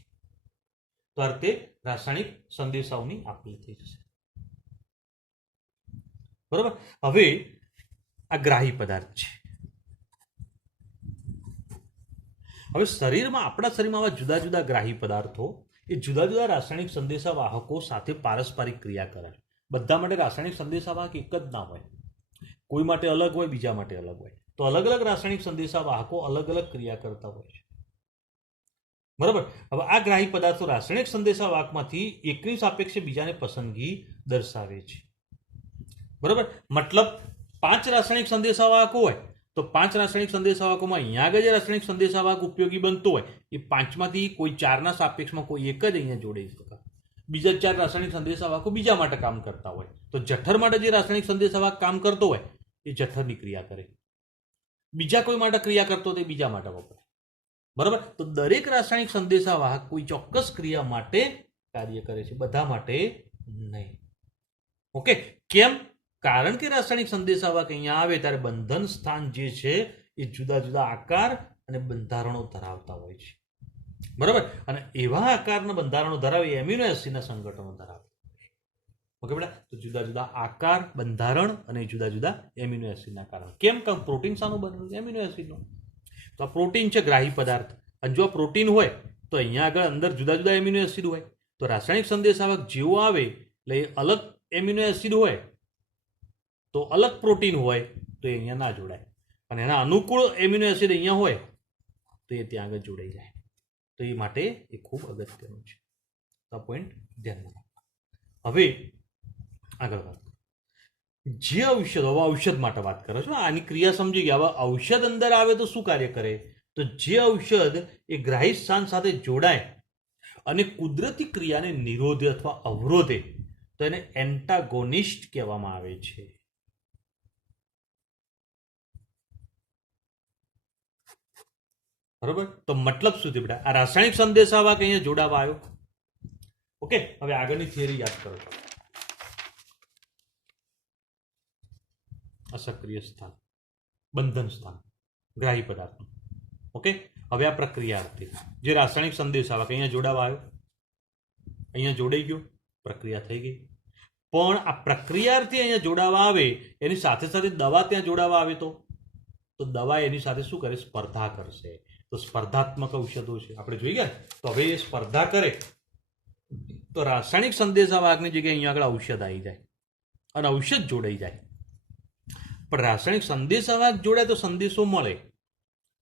તો આ રીતે રાસાયણિક સંદેશાઓની આપલે થઈ જશે. બરાબર. હવે આ ગ્રાહી પદાર્થ છે. હવે શરીરમાં, આપણા શરીરમાં આવા જુદા જુદા ગ્રાહી પદાર્થો એ જુદા જુદા રાસાયણિક સંદેશાવાહકો સાથે પારસ્પરિક ક્રિયા કરે છે. બધા માટે રાસાયણિક સંદેશાવાહક એક જ ના હોય, કોઈ માટે અલગ હોય, બીજા માટે અલગ હોય. તો અલગ અલગ રાસાયણિક સંદેશાવાહકો અલગ અલગ ક્રિયા કરતા હોય છે. બરાબર. હવે આ ગ્રાહી પદાર્થો રાસાયણિક સંદેશાવાહકમાંથી એકની સાપેક્ષે બીજાને પસંદગી દર્શાવે છે. બરાબર. મતલબ 5 રાસાયણિક સંદેશાવાહકો હોય તો 5 રાસાયણિક સંદેશાવાહકોમાં અહીંયા આગળ જે રાસાયણિક સંદેશાવાહક ઉપયોગી બનતો હોય એ 5માંથી કોઈ 4ના સાપેક્ષમાં કોઈ એક જ અહીંયા જોડાઈ શકે. બીજા 4 રાસાયણિક સંદેશાવાહકો બીજા માટે કામ કરતા હોય. તો જઠર માટે જે રાસાયણિક સંદેશાવાહક કામ કરતો હોય એ જઠરની ક્રિયા કરે, બીજા કોઈ માટે ક્રિયા કરતો હોય તે બીજા માટે વપરાય. બરાબર. તો દરેક રાસાયણિક સંદેશાવાહક કોઈ ચોક્કસ ક્રિયા માટે કાર્ય કરે છે, બધા માટે નહીં. ઓકે. કેમ? કારણ કે રાસાયણિક સંદેશાવાહક અહીંયા આવે ત્યારે બંધન સ્થાન જે છે એ જુદા જુદા આકાર અને બંધારણો ધરાવતા હોય છે. બરાબર. અને એવા આકારના બંધારણો ધરાવે એમિનો એસિડના સંગઠનો ધરાવે. ઓકે બેટા. તો જુદા જુદા આકાર, બંધારણ અને જુદા જુદા એમિનો એસિડના કારણે. કેમ? કારણ પ્રોટીન શાનું બનેલું? એમિનો એસિડનો. તો આ પ્રોટીન છે ગ્રાહી પદાર્થ. અને જો આ પ્રોટીન હોય તો અહીંયા આગળ અંદર જુદા જુદા એમિનો એસિડ હોય. તો રાસાયણિક સંદેશાવાહક જેવો આવે એટલે એ અલગ એમિનો એસિડ હોય તો અલગ પ્રોટીન હોય તો એ અહીંયા ના જોડાય, અને એના અનુકૂળ એમિનો એસિડ અહીંયા હોય તો એ ત્યાં આગળ જોડાઈ જાય. તો એ માટે એ ખૂબ અગત્યનું છે. તો આ પોઈન્ટ ધ્યાનમાં રાખો. હવે આગળ વાત, જે ઔષધ, હવે ઔષધ માટે વાત કરો છો, આની ક્રિયા સમજી ગયા. હવે ઔષધ અંદર આવે તો શું કાર્ય કરે? તો જે ઔષધ એ ગ્રાહી સ્થાન સાથે જોડાય અને કુદરતી ક્રિયાને નિરોધે અથવા અવરોધે તો એને એન્ટાગોનિસ્ટ કહેવામાં આવે છે. બરોબર. તો મતલબ શું થયું બેટા? આ રાસાયણિક સંદેશાવાહક અહીંયા જોડાવા આવ્યો. ઓકે. હવે આગળની થિયરી યાદ કરો. અસક્રિય સ્થાન, બંધન સ્થાન, ગ્રાહી પદાર્થ. ઓકે. હવે આ પ્રક્રિયા હતી જે રાસાયણિક સંદેશાવાહક અહીંયા જોડાવા આવ્યો. અહીંયા જોડાઈ ગયો, પ્રક્રિયા થઈ ગઈ. પણ આ પ્રક્રિયાથી અહીંયા જોડાવા આવે એની સાથે સાથે દવા ત્યાં જોડાવા આવે તો દવા એની સાથે શું કરે? સ્પર્ધા કરશે. તો સ્પર્ધાત્મક ઔષધો છે આપણે જોઈ ગયા. તો હવે એ સ્પર્ધા કરે તો રાસાયણિક સંદેશાવાહકની જગ્યાએ અહીંયા આગળ ઔષધ આવી જાય અને ઔષધ જોડાઈ જાય. પણ રાસાયણિક સંદેશાવાહક જોડાય તો સંદેશો મળે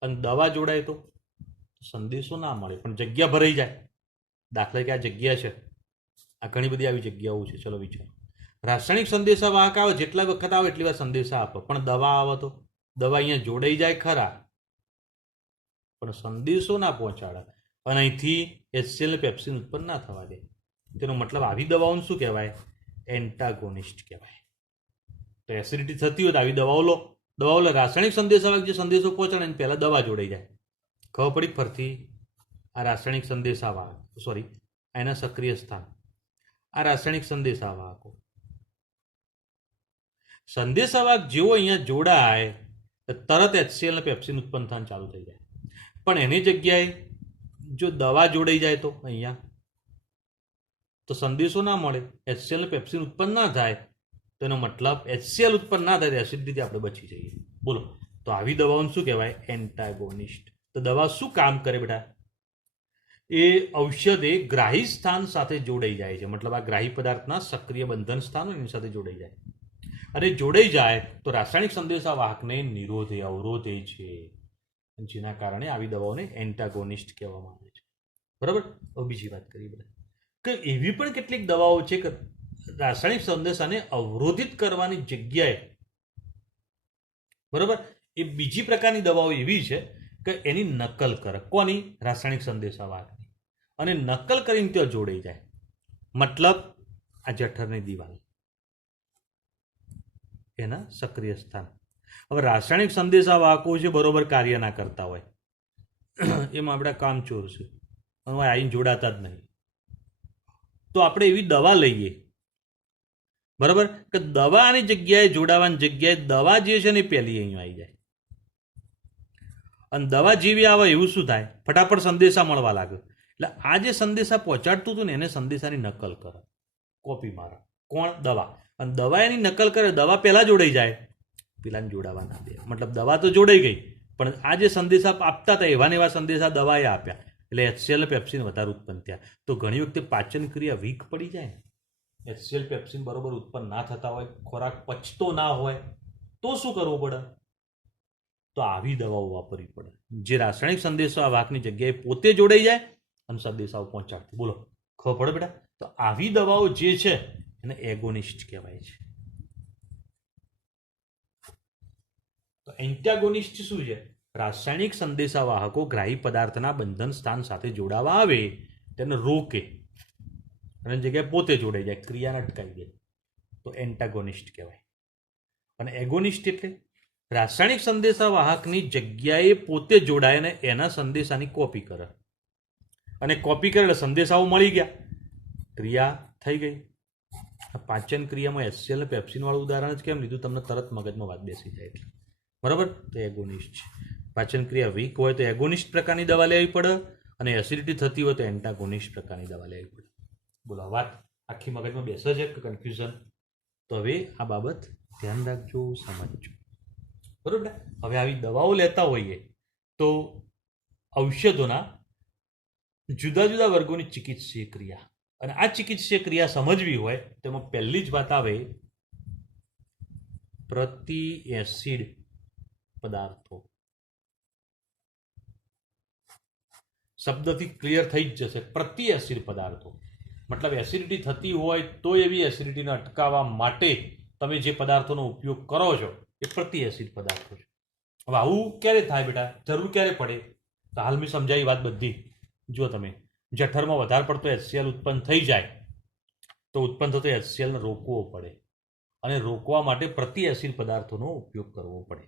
અને દવા જોડાય તો સંદેશો ના મળે, પણ જગ્યા ભરાઈ જાય. દાખલા કે આ જગ્યા છે, આ ઘણી બધી આવી જગ્યાઓ છે. ચલો વિચારો, રાસાયણિક સંદેશાવાહક આવે જેટલા વખત આવે એટલી વાર સંદેશા આપો, પણ દવા આવે તો દવા અહીંયા જોડાઈ જાય ખરા, પણ સંદેશો ના પહોંચાડે અને અહીંથી HCl પેપ્સિન ઉત્પન્ન ના થવા દે. તેનો મતલબ આવી દવાઓને શું કહેવાય? એન્ટાગોનિસ્ટ કહેવાય. તો એસિડિટી થતી હોય તો આવી દવાઓ લો. રાસાયણિક સંદેશાવાહક જે સંદેશો પહોંચાડે એને પહેલાં દવા જોડાઈ જાય. ખબર પડી ફરતી? આ રાસાયણિક સંદેશાવાહક, સોરી એના સક્રિય સ્થાન, આ રાસાયણિક સંદેશાવાહકો. સંદેશાવાહક જેવો અહીંયા જોડાય તરત HCl અને પેપ્સિન ઉત્પન્ન થવાનું ચાલુ થઈ જાય. પણ એની જગ્યાએ જો દવા જોડાઈ જાય તો અહીંયા તો સંદેશો ના મળે, HCl અને પેપ્સિન ઉત્પન્ન ના થાય. તો એનો મતલબ HCl ઉત્પન્ન ના થાય, એસિડિટીથી આપણે બચી જઈએ. બોલો, તો આવી દવાઓને શું કહેવાય? એન્ટાગોનિસ્ટ. તો દવા શું કામ કરે બેટા? એ ઔષધ એ ગ્રાહી સ્થાન સાથે જોડાઈ જાય છે. મતલબ આ ગ્રાહી પદાર્થના સક્રિય બંધન સ્થાનો એની સાથે જોડાઈ જાય, અને જોડાઈ જાય તો રાસાયણિક સંદેશાવાહકને નિરોધે, અવરોધે છે, જેના કારણે આવી દવાઓને એન્ટાગોનિસ્ટ કહેવામાં આવે છે. બરાબર. હવે બીજી વાત કરીએ બધા કે એવી પણ કેટલીક દવાઓ છે કે રાસાયણિક સંદેશાને અવરોધિત કરવાની જગ્યાએ, બરાબર, એ બીજી પ્રકારની દવાઓ એવી છે કે એની નકલ કરે. કોની? રાસાયણિક સંદેશાવાહકની. અને નકલ કરીને ત્યાં જોડાઈ જાય. મતલબ આ જઠરની દિવાલ, એના સક્રિય સ્થાન. હવે રાસાયણિક સંદેશાવાહકો છે બરોબર કાર્ય ના કરતા હોય, એમાં આપણે કામચોર છે અને આઈને જોડાતા જ નહીં. તો આપણે એવી દવા લઈએ, બરાબર, કે દવાની જગ્યાએ જોડાવાની જગ્યાએ દવા જે છે ને પહેલી અહીંયા આવી જાય. અને દવા જેવી આવે એવું શું થાય? ફટાફટ સંદેશા મળવા લાગે. એટલે આ જે સંદેશા પહોંચાડતું હતું ને એને સંદેશાની નકલ કરે, કોપી મારે. કોણ? દવા. અને દવા એની નકલ કરે, દવા પહેલાં જોડાઈ જાય, પેલાને જોડાવા ના દે. મતલબ દવા તો જોડાઈ ગઈ, પણ આ જે સંદેશા આપતા હતા એવા ને એવા સંદેશા દવાએ આપ્યા, એટલે HCl પેપ્સિન વધારે ઉત્પન્ન થયા. તો ઘણી વખતે પાચન ક્રિયા વીક પડી જાય. HCl પેપ્સિન બરોબર ઉત્પન્ન ના થતા હોય, ખોરાક પચતો ના હોય, તો શું કરવું પડે? તો આવી દવાઓ વાપરવી પડે જે રાસાયણિક સંદેશાવાહકની જગ્યાએ પોતે જોડાઈ જાય અને સંદેશાઓ પહોંચાડતી. બોલો, ખબર પડે બેટા? તો આવી દવાઓ જે છે એને એગોનિસ્ટ કહેવાય છે. તો એન્ટાગોનિસ્ટ શું છે? રાસાયણિક સંદેશાવાહકો ગ્રાહી પદાર્થના બંધન સ્થાન સાથે જોડાવા આવે તેને રોકે અને જગ્યાએ પોતે જોડાઈ જાય, ક્રિયાને અટકાવી દે, તો એન્ટાગોનિસ્ટ કહેવાય. અને એગોનિસ્ટ એટલે રાસાયણિક સંદેશાવાહકની જગ્યાએ પોતે જોડાય અને એના સંદેશાની કોપી કરે, અને કોપી કરે એટલે સંદેશાઓ મળી ગયા, ક્રિયા થઈ ગઈ. પાચન ક્રિયામાં HCl પેપ્સિન વાળું ઉદાહરણ જ કેમ લીધું? તમને તરત મગજમાં વાત બેસી જાય એટલે. બરાબર. તો એગોનિસ્ટ છે. પાચન ક્રિયા વીક હોય તો એગોનિસ્ટ પ્રકારની દવા લેવી પડે, અને એસિડિટી થતી હોય તો એન્ટાગોનિસ્ટ પ્રકારની દવા લેવી પડે. બોલો, વાત આખી મગજમાં બેસે છે કે કન્ફ્યુઝન? તો હવે આ બાબત ધ્યાન રાખજો, સમજજો. બરાબર. હવે આવી દવાઓ લેતા હોઈએ તો ઔષધોના જુદા જુદા વર્ગોની ચિકિત્સીય ક્રિયા, અને આ ચિકિત્સીય ક્રિયા સમજવી હોય તેમાં પહેલી જ વાત આવે પ્રતિ એસિડ પદાર્થો. શબ્દથી ક્લિયર થઈ જ જશે. પ્રતિ એસિડ પદાર્થો મતલબ એસિડિટી થતી હોય તો એવી એસિડિટીને અટકાવવા માટે તમે જે પદાર્થોનો ઉપયોગ કરો છો એ પ્રતિ એસિડ પદાર્થો છે. હવે આવું ક્યારે થાય બેટા? જરૂર ક્યારે પડે? તો હાલ મેં સમજાવી વાત બધી. જો તમે જઠરમાં વધારે પડતો HCl ઉત્પન્ન થઈ જાય તો ઉત્પન્ન થતો HClને રોકવો પડે, અને રોકવા માટે પ્રતિ એસિડ પદાર્થોનો ઉપયોગ કરવો પડે.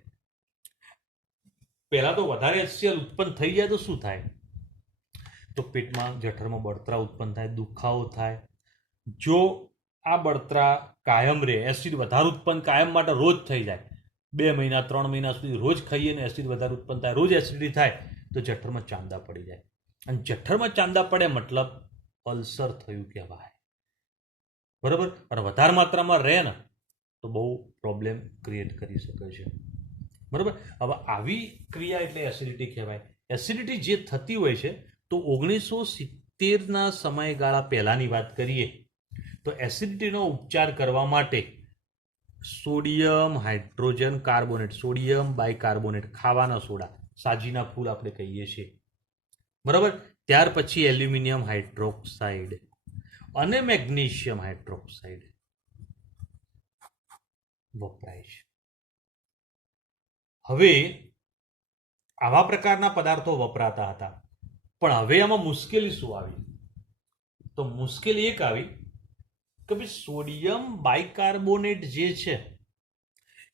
પહેલા તો વધારે HCl ઉત્પન્ન થઈ જાય તો શું થાય? તો પેટમાં જઠરમાં બળતરા ઉત્પન્ન થાય, દુખાવો થાય. જો આ બળતરા કાયમ રહે, એસિડ વધારે ઉત્પન્ન કાયમ માટે રોજ થઈ જાય, 2 મહિના 3 મહિના સુધી રોજ ખાઈએ ને એસિડ વધારે ઉત્પન્ન થાય, રોજ એસિડિટી થાય, તો જઠરમાં ચાંદા પડી જાય. અને જઠરમાં ચાંદા પડે મતલબ અલ્સર થયું કહેવાય. બરાબર. અને વધારે માત્રામાં રહે ને તો બહુ પ્રોબ્લેમ ક્રિએટ કરી શકે છે. બરાબર. હવે આવી ક્રિયા એટલે એસિડિટી કહેવાય. એસિડિટી જે થતી હોય છે તો 1970ના સમયગાળા પહેલાની વાત કરીએ તો એસિડિટીનો ઉપચાર કરવા માટે sodium hydrogen carbonate, sodium bicarbonate, ખાવાના સોડા, સાજીના ફૂલ આપણે કહીએ છીએ. બરાબર. ત્યાર પછી એલ્યુમિનિયમ હાઇડ્રોક્સાઇડ અને મેગ્નેશિયમ હાઇડ્રોક્સાઇડ વપરાય છે. હવે આવા પ્રકારના પદાર્થો વપરાતા હતા, પણ હવે આમાં મુશ્કેલી શું આવી? તો મુશ્કેલી એક આવી કે ભાઈ સોડિયમ બાયકાર્બોનેટ જે છે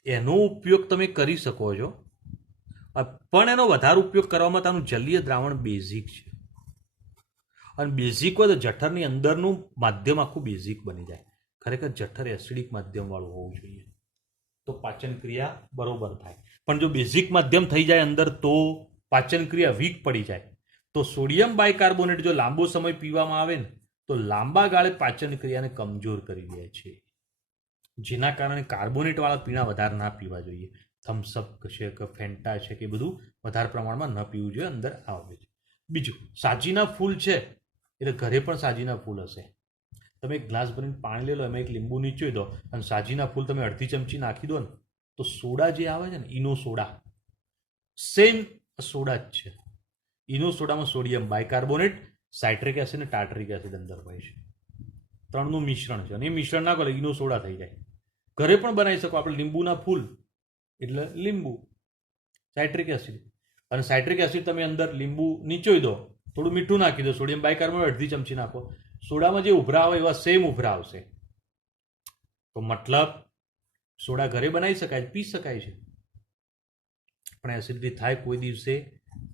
એનો ઉપયોગ તમે કરી શકો છો, પણ એનો વધારે ઉપયોગ કરવામાં તાનું જલીય દ્રાવણ બેઝિક છે, અને બેઝિક હોય તો જઠરની અંદરનું માધ્યમ આખું બેઝિક બની જાય. ખરેખર જઠર એસિડિક માધ્યમ વાળું હોવું જોઈએ તો પાચન ક્રિયા બરોબર થાય. પણ જો બેઝિક માધ્યમ થઈ જાય અંદર તો પાચન ક્રિયા વીક પડી જાય. તો સોડિયમ બાયકાર્બોનેટ જો લાંબો સમય પીવામાં આવે ને તો લાંબા ગાળે પાચન ક્રિયાને કમજોર કરી દે છે, જેના કારણે કાર્બોનેટવાળા પીણા વધારે ના પીવા જોઈએ. થમ્સઅપ છે કે ફેન્ટા છે કે બધું વધારે પ્રમાણમાં ન પીવું જોઈએ, અંદર આવે છે. બીજું, સાજીના ફૂલ છે એટલે ઘરે પણ સાજીના ફૂલ હશે. તમે એક ગ્લાસ ભરીને પાણી લઈ લો, એમાં એક લીંબુ નીચોઈ દો અને સાજીના ફૂલ તમે અડધી ચમચી નાખી દો ને તો સોડા જે આવે છે ને, ઈનો સોડા, સેમ સોડા જ છે. ઈનો સોડામાં સોડિયમ બાયકાર્બોનેટ, સાઇટ્રિક એસિડ અને ટાર્ટરિક એસિડ અંદર હોય છે. ત્રણનું મિશ્રણ છે, અને એ મિશ્રણ ના કરો ઈનો સોડા થઈ જાય. ઘરે પણ બનાવી શકો આપણે. લીંબુના ફૂલ એટલે લીંબુ, સાઇટ્રિક એસિડ, અને સાઇટ્રિક એસિડ તમે અંદર લીંબુ નીચોઈ દો, થોડું મીઠું નાખી દો, સોડિયમ બાયકાર્બોનેટ અડધી ચમચી નાખો, સોડામાં જે ઉભરા આવે એવા સેમ ઉભરા આવશે. તો મતલબ સોડા ઘરે બનાવી શકાય, પી શકાય છે. પણ એસિડિટી થાય કોઈ દિવસે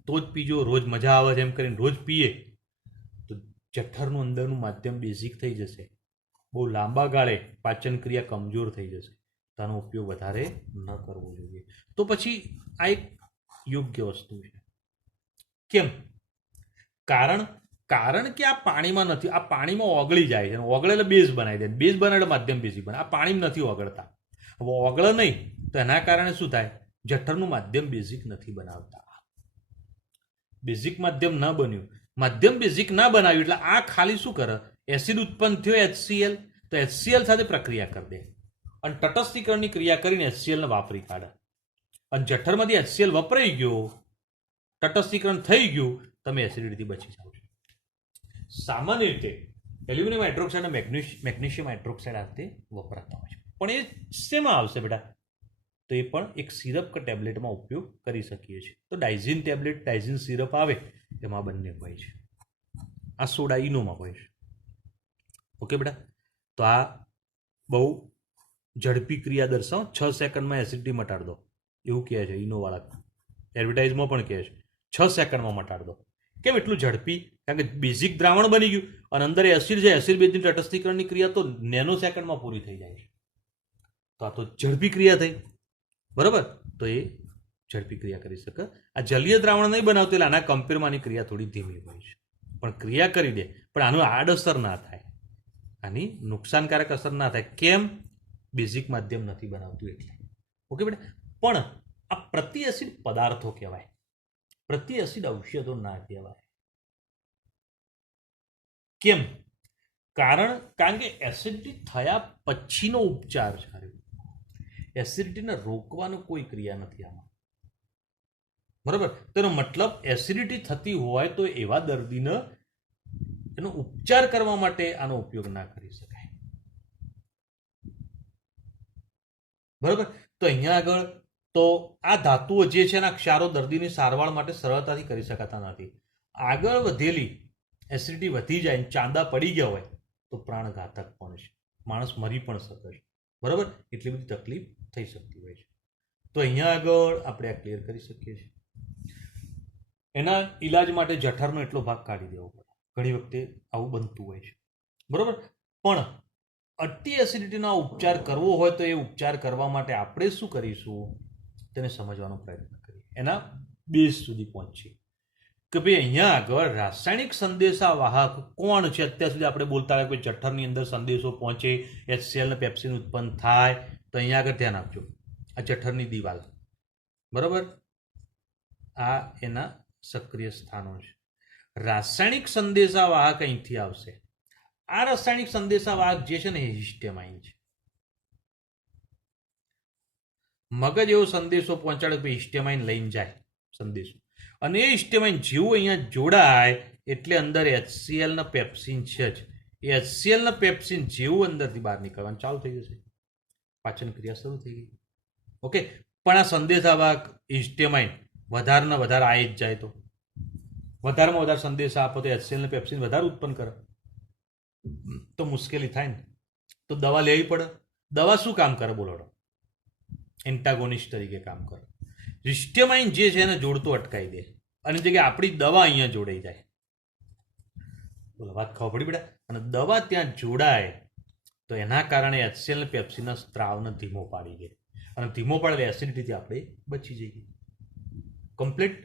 તો જ પીજો. રોજ મજા આવે છે એમ કરીને રોજ પીએ તો જઠરનું અંદરનું માધ્યમ બેઝિક થઈ જશે, બહુ લાંબા ગાળે પાચન ક્રિયા કમજોર થઈ જશે. તો આનો ઉપયોગ વધારે ન કરવો જોઈએ. તો પછી આ એક યોગ્ય વસ્તુ છે. કેમ? કારણ કે આ પાણીમાં નથી, આ પાણીમાં ઓગળી જાય છે, ઓગળે એટલે બેઝ બનાવી દે, બેઝ બનાવે એટલે માધ્યમ બેઝિક બને. આ પાણીમાં નથી ઓગળતા. હવે ઓગળે નહીં તો એના કારણે શું થાય? જઠરનું માધ્યમ બેઝિક નથી બનાવતા. બેઝિક માધ્યમ ન બન્યું, માધ્યમ બેઝિક ના બનાવ્યું એટલે આ ખાલી શું કરે? એસિડ ઉત્પન્ન થયો HCl, તો HCl સાથે પ્રક્રિયા કરી દે અને તટસ્થીકરણની ક્રિયા કરીને HCl ને વાપરી કાઢે. અને જઠરમાંથી HCl વપરાઈ ગયો, તટસ્થીકરણ થઈ ગયું, તમે એસિડિટીથી બચી જાઓ છો. સામાન્ય રીતે એલ્યુમિનિયમ હાઇડ્રોક્સાઇડ અને મેગ્નેશિયમ હાઇડ્રોક્સાઇડ આ રીતે વપરાતા હોય છે. પણ એ શેમાં આવશે બેટા? તો એ પણ એક સિરપ કે ટેબ્લેટમાં ઉપયોગ કરી શકીએ છીએ. તો ડાઇઝિન ટેબ્લેટ, ડાઇઝિન સિરપ આવે એમાં બંને હોય છે. આ સોડા ઈનોમાં હોય છે. ઓકે બેટા? તો આ બહુ ઝડપી ક્રિયા દર્શાવો. 6 સેકન્ડમાં એસિડિટી મટાડી દો એવું કહે છે ઈનોવાળા. એડવર્ટાઇઝમાં પણ કહે છે 6 સેકન્ડમાં મટાડી દો. કેમ એટલું ઝડપી? કારણ કે બેઝિક દ્રાવણ બની ગયું અને અંદર એસિડ છે, એસિડ બેઝની તટસ્થીકરણની ક્રિયા તો નેનો સેકન્ડમાં પૂરી થઈ જાય છે. તો આ તો ઝડપી ક્રિયા થઈ. બરાબર? તો એ ઝડપી ક્રિયા કરી શકે. આ જલીય દ્રાવણ નહીં બનાવતું એટલે આના કમ્પેરમાં આની ક્રિયા થોડી ધીમી હોય છે, પણ ક્રિયા કરી દે. પણ આનું આડઅસર ના થાય, આની નુકસાનકારક અસર ના થાય. કેમ? બેઝિક માધ્યમ નથી બનાવતું એટલે. ઓકે બેટા? પણ આ પ્રતિ એસિડ પદાર્થો કહેવાય, પ્રતિ એસિડ ઔષધો ના કહેવાય. કેમ? કારણ કે એસિડિટી થયા પછીનો ઉપચાર છે. એસિડિટીને રોકવાનો કોઈ ક્રિયા નથી આમાં. બરાબર? તેનો મતલબ એસિડિટી થતી હોય તો એવા દર્દીને એનો ઉપચાર કરવા માટે આનો ઉપયોગ ના કરી શકાય. બરાબર? તો અહીંયા આગળ તો આ ધાતુઓ જે છે એના ક્ષારો દર્દીની સારવાર માટે સરળતાથી કરી શકાતા નથી. આગળ વધેલી એસિડિટી વધી જાય, ચાંદા પડી ગયા હોય તો પ્રાણઘાતક પણ છે, માણસ મરી પણ શકે છે. બરાબર? એટલી બધી તકલીફ થઈ શકતી હોય છે. તો અહીંયા આગળ આપણે આ ક્લિયર કરી શકીએ છીએ. એના ઈલાજ માટે જઠરનો એટલો ભાગ કાઢી દેવો પડે. ઘણી વખતે આવું બનતું હોય છે. બરાબર? પણ અતિ એસિડિટીનો ઉપચાર કરવો હોય તો એ ઉપચાર કરવા માટે આપણે શું કરીશું તેને સમજવાનો પ્રયત્ન કરીએ, એના બેઝ સુધી પહોંચીએ કે ભાઈ અહીંયા આગળ રાસાયણિક સંદેશા વાહક કોણ છે? અત્યાર સુધી આપણે બોલતા આવ્યા કે જઠરની અંદર સંદેશો પહોંચે, HCl ને પેપ્સિન ઉત્પન્ન થાય. તો અહીંયા આગળ ધ્યાન આપજો, આ જઠરની દિવાલ, બરાબર, આ એના સક્રિય સ્થાનો છે. રાસાયણિક સંદેશા વાહક અહીંથી આવશે. આ રાસાયણિક સંદેશા વાહક જે છે ને એ હિસ્ટેમાઇન છે. મગજ એવો સંદેશો પહોંચાડે કે હિસ્ટેમાઇન લઈને જાય સંદેશો, અને એ હિસ્ટેમાઇન જેવું અહીંયા જોડાય એટલે અંદર HCl ના પેપ્સિન છે જ, એ HCl ના પેપ્સિન જેવું અંદરથી બહાર નીકળવાનું ચાલુ થઈ જશે, પાચન ક્રિયા શરૂ થઈ ગઈ. ઓકે, પણ આ સંદેશાવાહક હિસ્ટેમાઇન વધારે ને વધારે આવી જ જાય તો વધારેમાં વધારે સંદેશા આપો તો HCl ને પેપ્સિન વધારે ઉત્પન્ન કરે તો મુશ્કેલી થાય ને. તો દવા લેવી પડે. દવા શું કામ કરે બોલો? એન્ટાગોનિસ્ટ તરીકે કામ કરે. હિસ્ટેમાઇન જે છે એને જોડતો અટકાવી દે, અને જગ્યાએ આપણી દવા અહીંયા જોડાઈ જાય. બોલો, વાત ખબર પડી બેટા? અને દવા ત્યાં જોડાય તો એના કારણે HCl ને પેપ્સિનના સ્ત્રાવને ધીમો પાડી દે, અને ધીમો પાડે એસિડિટીથી આપણે બચી જઈએ કમ્પ્લીટ.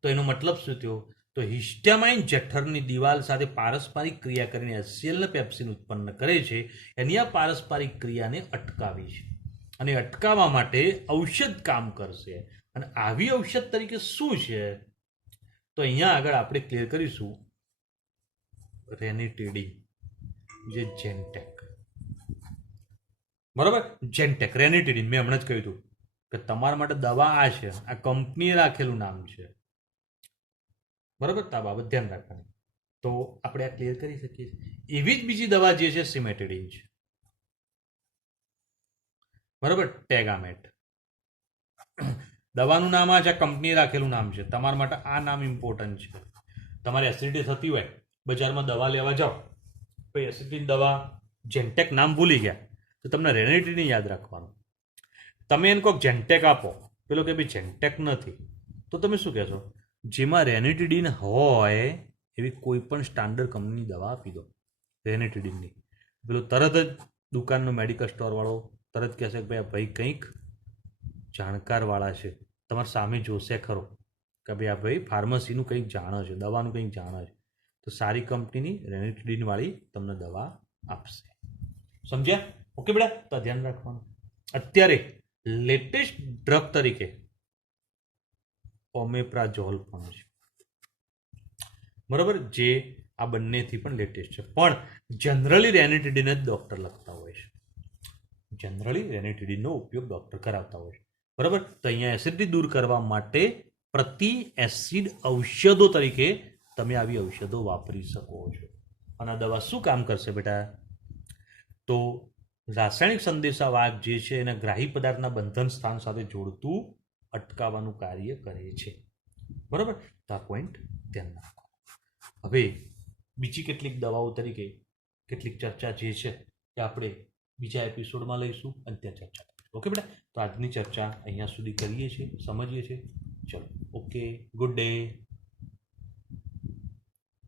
તો એનો મતલબ શું થયો? તો હિસ્ટેમાઇન જઠરની દિવાલ સાથે પારસ્પરિક ક્રિયા કરીને HCl ને પેપ્સિન ઉત્પન્ન કરે છે. એની આ પારસ્પરિક ક્રિયાને અટકાવી છે, અને અટકાવવા માટે ઔષધ કામ કરશે. અને આવી ઔષધ તરીકે શું છે? તો અહીંયા આગળ આપણે ક્લિયર કરીશું રેનિટીડિન, જે જેન્ટેક, બરાબર, જેન્ટેક રેનિટીડિન. મેં હમણાં જ કહ્યું હતું કે તમારા માટે દવા આ છે, આ કંપનીએ રાખેલું નામ છે, બરાબર. તો આ બાબત ધ્યાન રાખવાની. તો આપણે આ ક્લિયર કરી શકીએ. એવી જ બીજી દવા જે છે સિમેટિડિન છે, બરાબર, ટેગામેટ. દવાનું નામ આ છે, કંપનીએ રાખેલું નામ છે. તમારા માટે આ નામ ઇમ્પોર્ટન્ટ છે. તમારે એસિડિટી થતી હોય, બજારમાં દવા લેવા જાઓ, પછી એસિડિટીની દવા જેન્ટેક નામ ભૂલી ગયા તો તમને રેનિટીડિન યાદ રાખવાનું. તમે એને કોઈક જેન્ટેક આપો, પેલો કે ભાઈ જેન્ટેક નથી, તો તમે શું કહેશો? જેમાં રેનિટીડિન હોય એવી કોઈ પણ સ્ટાન્ડર્ડ કંપનીની દવા આપી દો રેનિટીડિનની. પેલો તરત જ દુકાનનો મેડિકલ સ્ટોરવાળો તરત કહેશે કે ભાઈ કંઈક જાણકારવાળા છે, તમારી સામે જોશે ખરો કે ભાઈ આ ભાઈ ફાર્મસીનું કંઈક જાણે છે, દવાનું કંઈક જાણે છે, તો સારી કંપનીની રેનિટીડિનવાળી તમને દવા આપશે. સમજ્યા? ઓકે બેટા, તો ધ્યાન રાખવાનું. અત્યારે લેટેસ્ટ ડ્રગ તરીકે ઓમેપ્રાઝોલ પણ છે, બરાબર, જે આ બંનેથી પણ લેટેસ્ટ છે. પણ જનરલી રેનિટીડિન જ ડૉક્ટર લખતા હોય છે, જનરલી રેનિટીડિનનો ઉપયોગ ડૉક્ટર કરાવતા હોય છે, બરાબર. તો અહીંયા એસિડિટી દૂર કરવા માટે પ્રતિ એસિડ ઔષધો તરીકે તમે આવી ઔષધો વાપરી શકો છો. અને આ દવા શું કામ કરશે બેટા? તો રાસાયણિક સંદેશાવાહક જે છે એને ગ્રાહી પદાર્થના બંધન સ્થાન સાથે જોડતું અટકાવવાનું કાર્ય કરે છે, બરાબર. તો આ પોઈન્ટ ધ્યાન રાખો. હવે બીજી કેટલીક દવાઓ તરીકે કેટલીક ચર્ચા જે છે એ આપણે બીજા એપિસોડમાં લઈશું અને ત્યાં ચર્ચા કરીશું. ઓકે બેટા, તો આજની ચર્ચા અહીંયા સુધી કરીએ છીએ, સમજીએ છીએ. ચલો, ઓકે, ગુડ ડે.